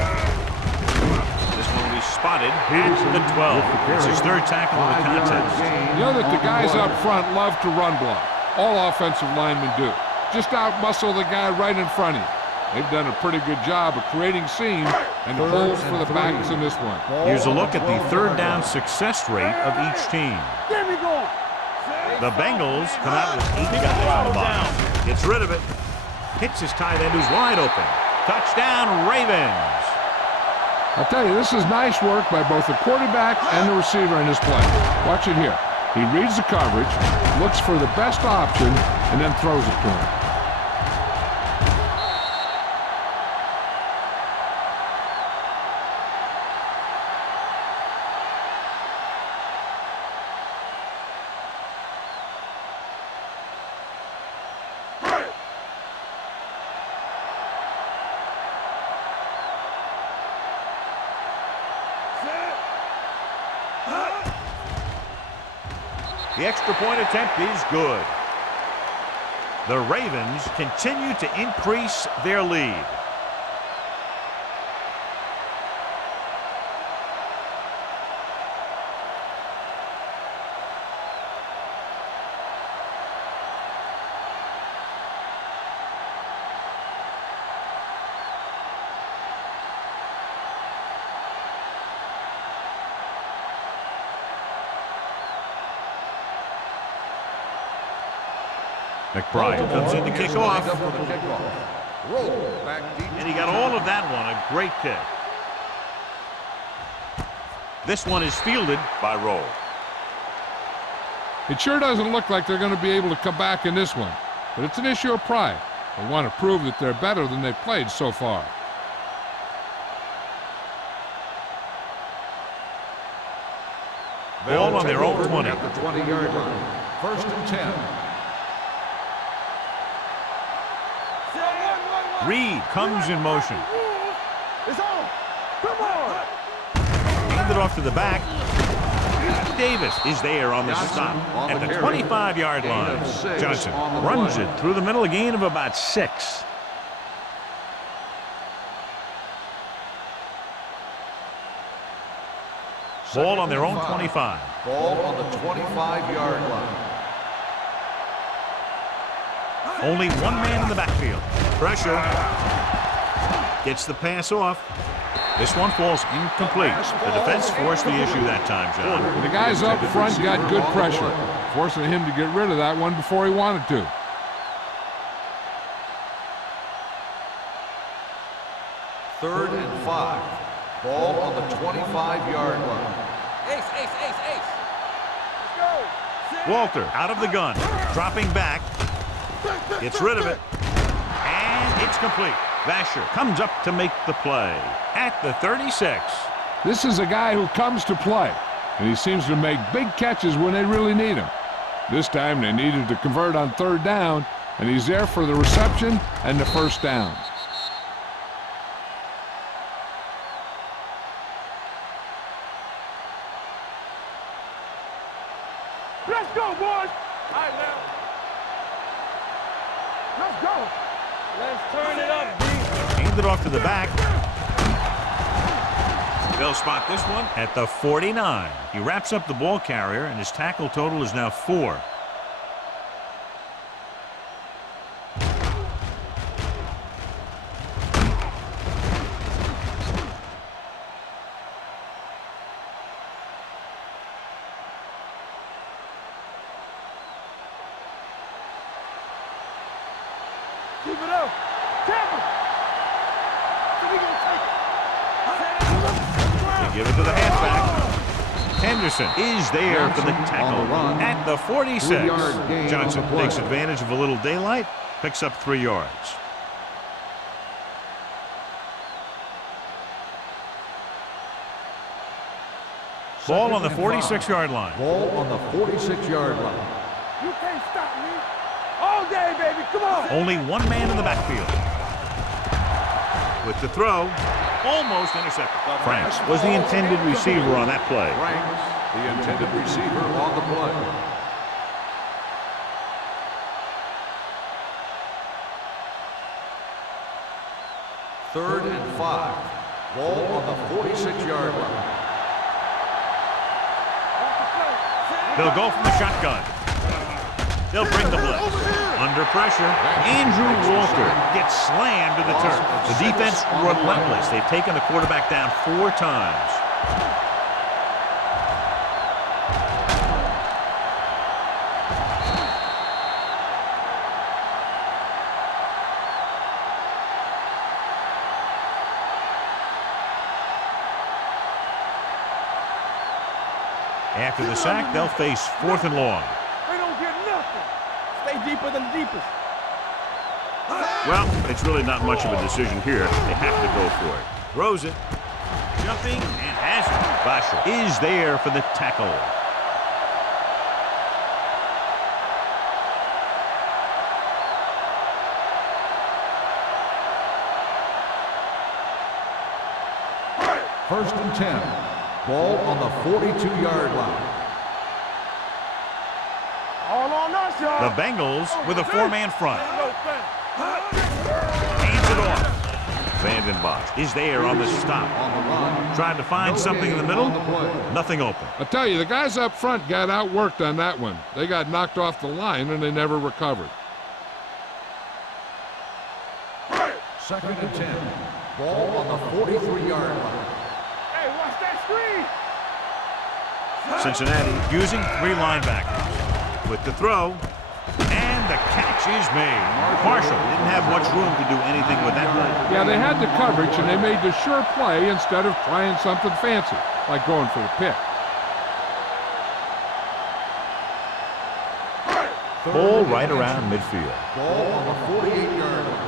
This one will be spotted at the 12. It's his 3rd tackle of the contest. You know that the guys up front love to run block. All offensive linemen do. Just out-muscle the guy right in front of you. They've done a pretty good job of creating seams and holes for the backs in this one. Here's a look at the 3rd down success rate of each team. There we go. The Bengals come out with 8 guys on the box. Gets rid of it. Hits his tight end who's wide open. Touchdown, Ravens. I'll tell you, this is nice work by both the quarterback and the receiver in this play. Watch it here. He reads the coverage, looks for the best option, and then throws it to him. The extra point attempt is good. The Ravens continue to increase their lead. McBride comes in to kick off. And he got all of that one. A great kick. This one is fielded by Roll. It sure doesn't look like they're going to be able to come back in this one, but it's an issue of pride. They want to prove that they're better than they've played so far. Ball on their own 20. At the 20-yard line. First and 10. Reed comes in motion. It's on. Come on. Hand it off to the back. Davis is there on the stop at the 25-yard line. Johnson runs it through the middle, a gain of about 6. Ball on their own 25. Ball on the 25-yard line. Only one man in the backfield. Pressure. Gets the pass off. This one falls incomplete. The defense forced the issue that time, John. The guys up front got good pressure, forcing him to get rid of that one before he wanted to. Third and 5. Ball on the 25-yard line. Ace, ace, ace, ace. Let's go. Walter out of the gun. Dropping back. Gets rid of it. And it's complete. Vasher comes up to make the play at the 36. This is a guy who comes to play, and he seems to make big catches when they really need him. This time they needed to convert on third down, and he's there for the reception and the first down. Let's go, boys. All right, now. Let's go. Let's turn it up, D. Hand it off to the back. They'll spot this one at the 49. He wraps up the ball carrier, and his tackle total is now 4. Keep it up. Tackle. So we gonna take it. They give it to the halfback. Henderson is there for the tackle at the 46. 3-yard gain Johnson on the play. takes advantage of a little daylight, picks up 3 yards. Ball on the 46-yard line. Ball on the 46-yard line. You can't stop me. All day, baby. Come on. Only one man in the backfield. With the throw, almost intercepted. Franks was the intended receiver on that play. Franks, the intended receiver on the play. Third and 5. Ball on the 46-yard line. They'll go from the shotgun. They'll bring the blitz. Under pressure, Andrew Walter gets slammed to the turf. The defense relentless. They've taken the quarterback down 4 times. After the sack, they'll face 4th and long. They don't get nothing. Stay deeper than the deepest. Well, it's really not much of a decision here. They have to go for it. Throws it. Jumping and has it. Basher is there for the tackle. First and 10. Ball on the 42-yard line. All on us, y'all. The Bengals with a 4-man front. Hands it off. Vandenbosch is there on the stop. On the run. Trying to find something in the middle. Nothing open. I tell you, the guys up front got outworked on that one. They got knocked off the line and they never recovered. Second and 10. Ball on the 43-yard line. Hey, watch that screen. Cincinnati using 3 linebackers. With the throw. And the catch is made. Marshall didn't have much room to do anything with that one. Yeah, they had the coverage and they made the sure play instead of trying something fancy, like going for the pick. Ball right around midfield. Ball on the 48-yard line.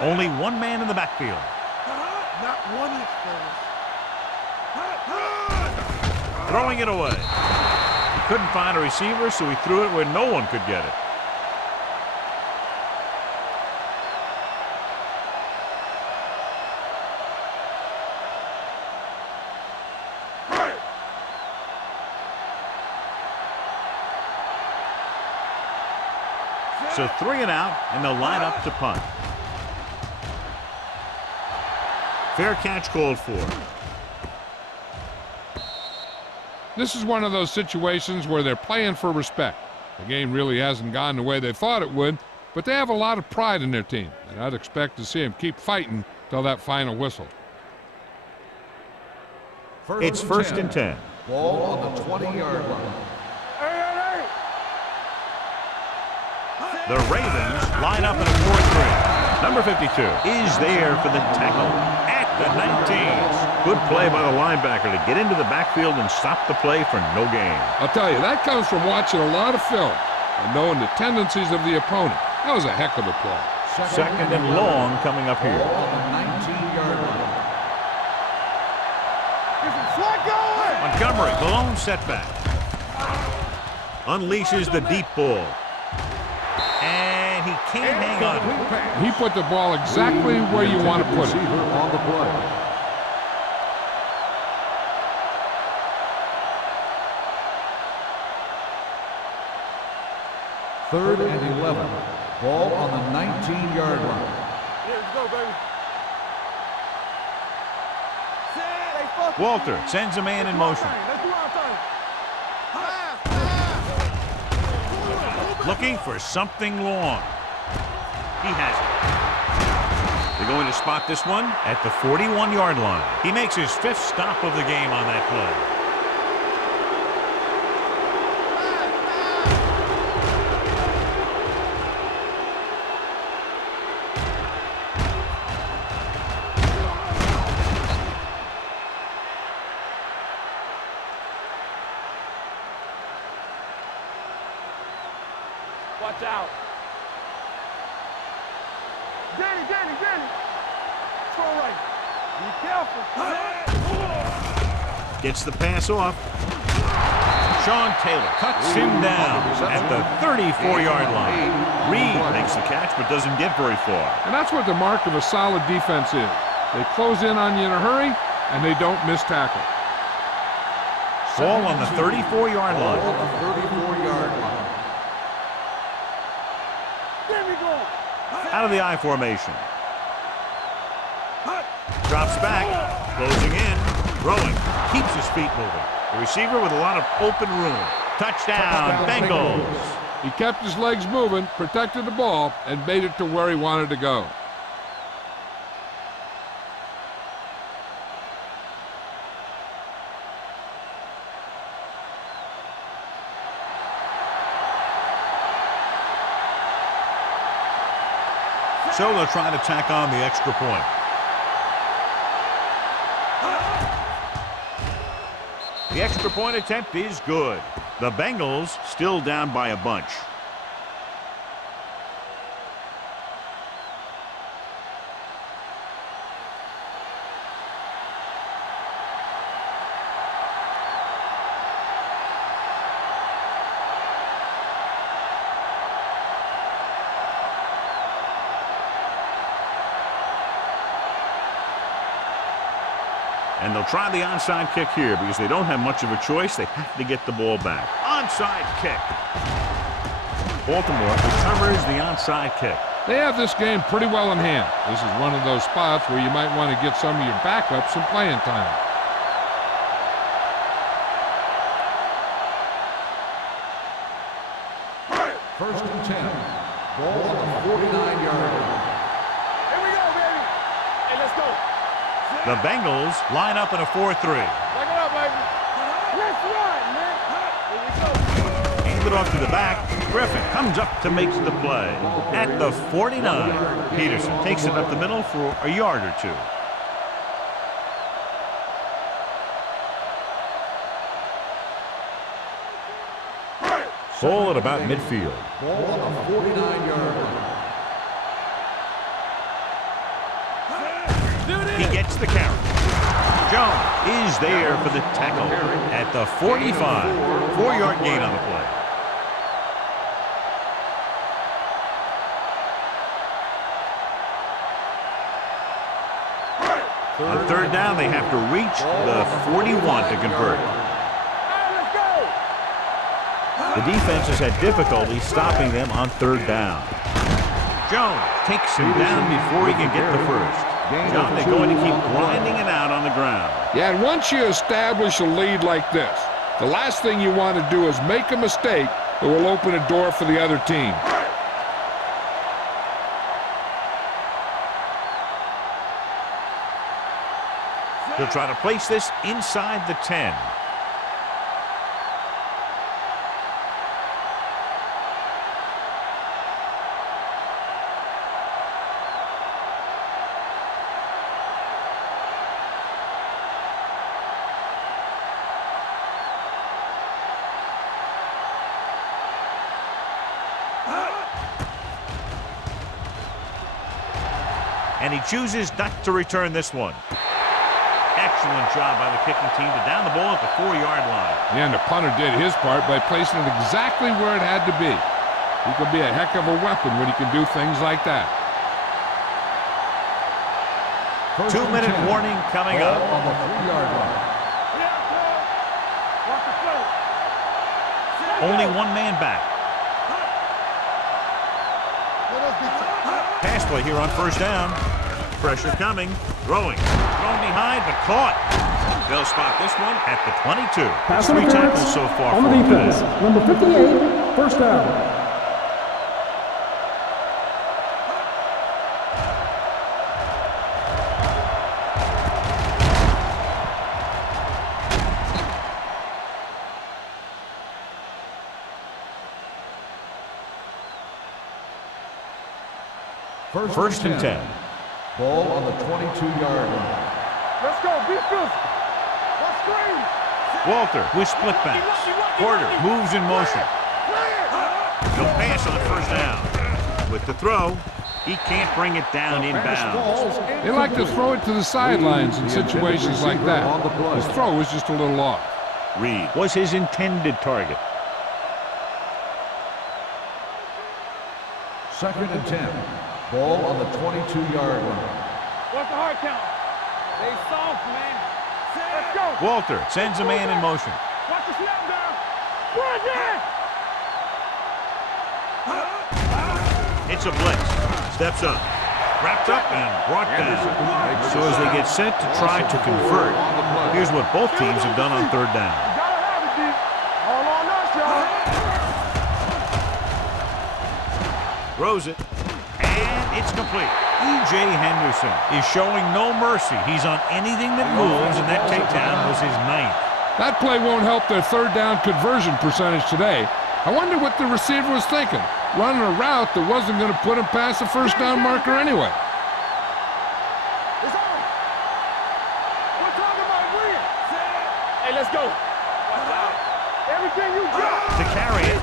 Only 1 man in the backfield. Not 1 inch, fellas. Throwing it away. He couldn't find a receiver, so he threw it where no one could get it. So 3 and out, and they'll line up to punt. Fair catch called for. This is one of those situations where they're playing for respect. The game really hasn't gone the way they thought it would, but they have a lot of pride in their team, and I'd expect to see them keep fighting till that final whistle. It's first and 10. Ball on the 20-yard line. The Ravens line up in a 4-3. Number 52 is there for the tackle at the 19. Good play by the linebacker to get into the backfield and stop the play for no gain. I'll tell you, that comes from watching a lot of film and knowing the tendencies of the opponent. That was a heck of a play. Second and long coming up here. Ball on the 19-yard line. Get some swat going. Montgomery, the lone setback. Unleashes the deep ball. And he can't hang on. He put the ball exactly where you want to put it. Receiver on the play. Third and 11. Ball on the 19-yard line. Here we go, baby. Walter sends a man in motion. Let's do our thing. Looking for something long. He has it. They're going to spot this one at the 41-yard line. He makes his 5th stop of the game on that play. Watch out. Danny. Throw right. Be careful. Gets the pass off. Sean Taylor cuts him down at the 34-yard line. Reed makes the catch but doesn't get very far. And that's what the mark of a solid defense is. They close in on you in a hurry, and they don't miss tackle. Ball on the 34-yard Ball line. on the 34-yard line. There we go. Out of the I formation. Drops back, closing in, throwing, keeps his feet moving. The receiver with a lot of open room. Touchdown, Bengals. He kept his legs moving, protected the ball, and made it to where he wanted to go. So they'll try to tack on the extra point. The extra point attempt is good. The Bengals still down by a bunch. And they'll try the onside kick here because they don't have much of a choice. They have to get the ball back. Onside kick. Baltimore recovers the onside kick. They have this game pretty well in hand. This is one of those spots where you might want to get some of your backups some playing time. First and 10. Ball on the 49-yard line. Here we go, baby. Hey, let's go. The Bengals line up in a 4-3. Back it up, baby. Let's run, man. Here we go. Hand it off to the back. Griffin comes up to make the play. At the 49, Peterson takes it up the middle for a yard or two. Ball at about midfield. Ball on the 49-yard line. He gets the carry. Jones is there for the tackle at the 45. 4-yard gain on the play. On third down, they have to reach the 41 to convert. The defense has had difficulty stopping them on third down. Jones takes him down before he can get the first. John, they're going to keep grinding it out on the ground. Yeah, and once you establish a lead like this, the last thing you want to do is make a mistake that will open a door for the other team. He'll try to place this inside the 10. And he chooses not to return this one. Excellent job by the kicking team to down the ball at the 4-yard line. Yeah, and the punter did his part by placing it exactly where it had to be. He can be a heck of a weapon when he can do things like that. 2-minute warning coming up. On the 3-yard line. Only one man back. Pass play here on first down. Pressure coming. Throwing. Thrown behind, but caught. They'll spot this one at the 22. Pass 3 interference tackles so far on the for him defense. today. Number 58, first down. First and 10. Ball on the 22-yard line. Let's go. Be physical. Let's scream. Walter with split backs. Porter moves in motion. He'll pass on first down. With the throw, he can't bring it down inbounds. They like to throw it to the sidelines in situations like that. His throw was just a little off. Reed was his intended target. Second and 10. Ball on the 22-yard line. What's the hard count? They soft, man. Let's go. Walter sends a man in motion. Watch the snap down. Bring it. It's a blitz. Steps up. Wrapped up and brought down. So as they get set to try to convert, here's what both teams have done on third down. You gotta have it, D. All on us, y'all. Throws it. And it's complete. E.J. Henderson is showing no mercy. He's on anything that moves, and that takedown was his 9th. That play won't help their third down conversion percentage today. I wonder what the receiver was thinking, running a route that wasn't going to put him past the first down marker anyway. It's on. We're talking about win. Hey, let's go. To carry it,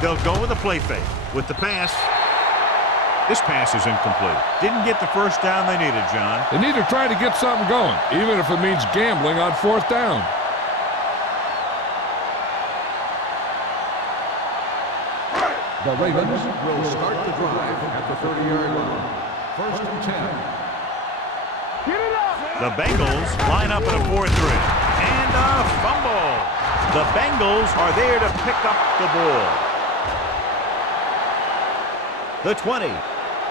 they'll go with a play fake. With the pass, this pass is incomplete. Didn't get the first down they needed, John. They need to try to get something going, even if it means gambling on 4th down. The Ravens will start the drive at the 30-yard line. 1st and 10. Get it up. The Bengals line up in a 4-3. And a fumble. The Bengals are there to pick up the ball. The 20,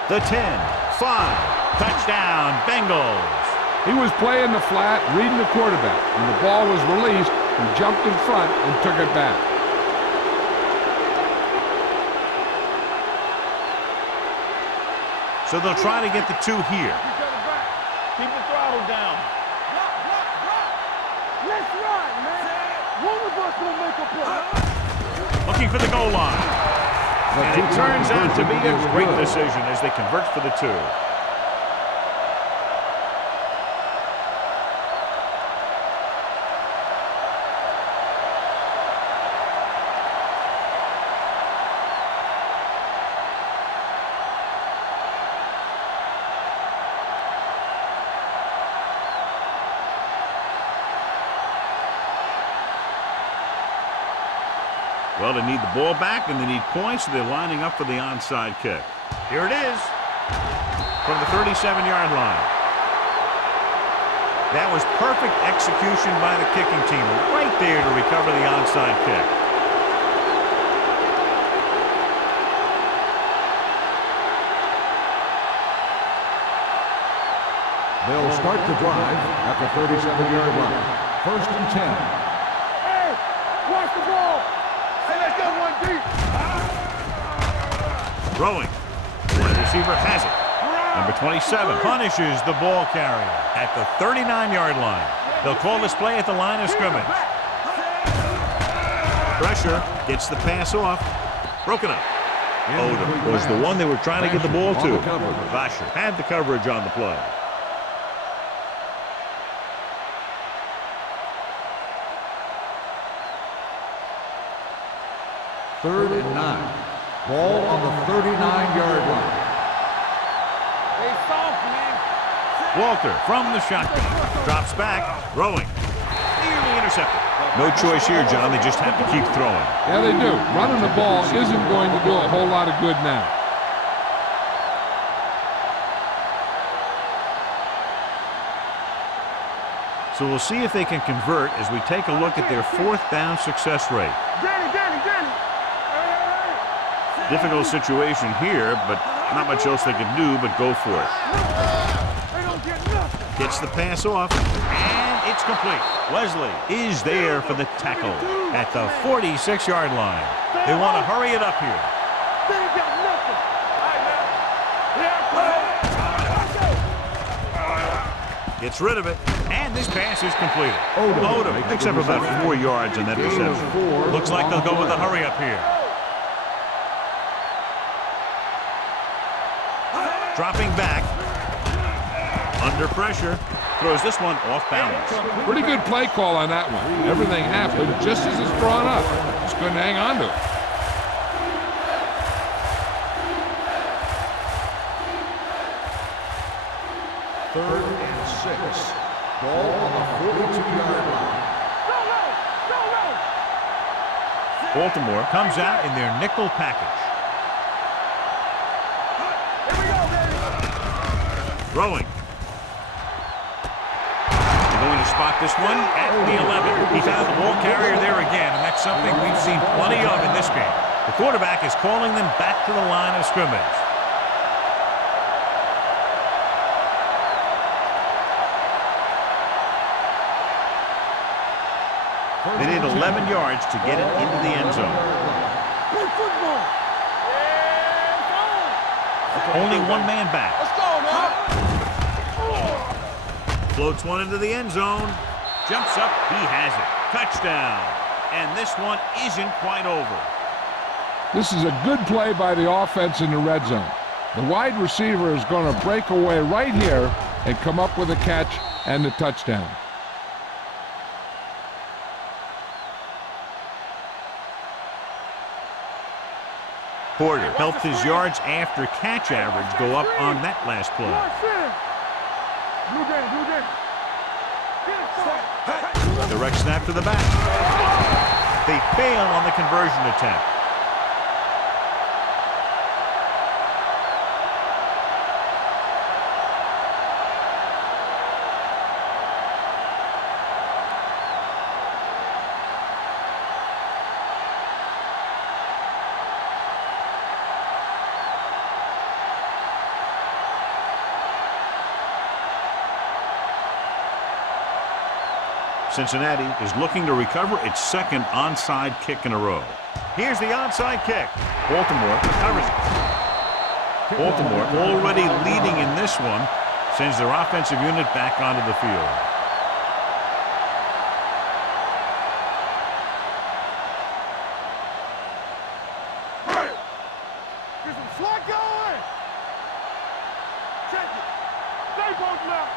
the 10, 5. Touchdown, Bengals. He was playing the flat, reading the quarterback. When the ball was released, he jumped in front and took it back. So they'll try to get the 2 here. Keep the throttle down. Let's run, man. One of us will make a play. Looking for the goal line. And it turns out to be a great decision as they convert for the 2. Well, they need the ball back, and they need points, so they're lining up for the onside kick. Here it is from the 37-yard line. That was perfect execution by the kicking team, right there to recover the onside kick. They'll start the drive at the 37-yard line. 1st and 10. Hey, watch the ball. Hey, let's get one deep. Throwing. Wide receiver has it. Number 27 punishes the ball carrier at the 39-yard line. They'll call this play at the line of scrimmage. Pressure gets the pass off. Broken up. Odom was the one they were trying to get the ball to. Vasher had the coverage on the play. Third and 9. Ball on the 39-yard line. Hey, soft, man. Walter from the shotgun. Drops back. Throwing. Nearly intercepted. No choice here, John. They just have to keep throwing. Yeah, they do. Running the ball isn't going to do a whole lot of good now. So we'll see if they can convert as we take a look at their 4th down success rate. Danny. Difficult situation here, but not much else they can do but go for it. They don't get nothing. Gets the pass off, and it's complete. Wesley is there for the tackle at the 46-yard line. They want to hurry it up here. They ain't got nothing. Gets rid of it, and this pass is completed. Odom picks up about 4 yards on that reception. Looks like they'll go with a hurry up here. Dropping back. Under pressure. Throws this one off balance. Pretty good play call on that one. Everything happened just as it's drawn up. Just couldn't hang on to it. Third and 6. Ball on the 42-yard line. Baltimore comes out in their nickel package. Throwing. They're going to spot this one at the 11. He found the ball carrier there again, and that's something we've seen plenty of in this game. The quarterback is calling them back to the line of scrimmage. They need 11 yards to get it into the end zone. Play football. Only one man back. Let's go, man. Floats one into the end zone. Jumps up. He has it. Touchdown. And this one isn't quite over. This is a good play by the offense in the red zone. The wide receiver is going to break away right here and come up with a catch and the touchdown. Porter helped his yards after catch average go up on that last play. Blue game, blue game. Direct snap to the back. They fail on the conversion attempt. Cincinnati is looking to recover its second onside kick in a row. Here's the onside kick. Baltimore covers it. Baltimore, already leading in this one, sends their offensive unit back onto the field. Get some slack going. Check it. Stay both now.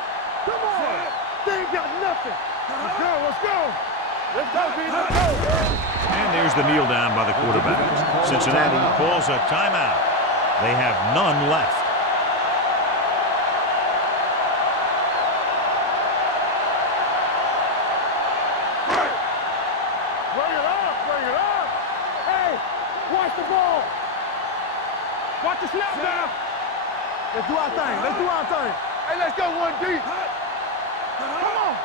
Come on. They ain't got nothing. Let's go, let's go. Let's go, B, let's go. And there's the kneel down by the quarterback. Cincinnati calls a timeout. They have none left. Bring it up, bring it up. Hey, watch the ball. Watch the snap now. Let's do our thing, let's do our thing. Hey, let's go one deep. Come on.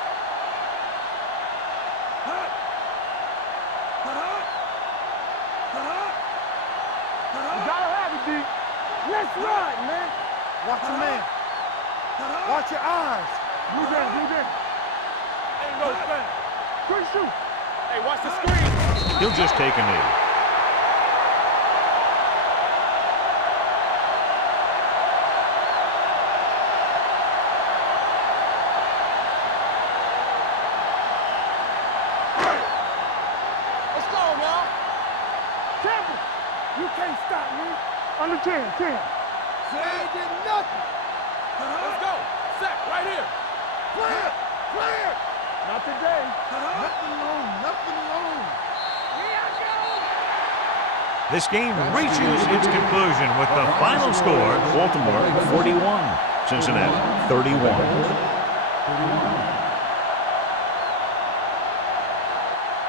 You gotta have it, D. Let's ride, man. Watch your man. Watch your eyes. Blue game, blue game. Ain't no thing. Quick shoot. Hey, watch the screen. He'll just take a knee. Let's go, y'all. Campbell, you can't stop me. Under 10, 10. They ain't getting nothing. Let's go. Sack right here. Clear, clear. Not today. Nothing long, nothing long. This game reaches its conclusion with the final score, Baltimore 41, Cincinnati 31.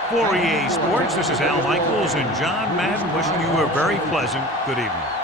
For EA Sports, this is Al Michaels and John Madden wishing you a very pleasant good evening.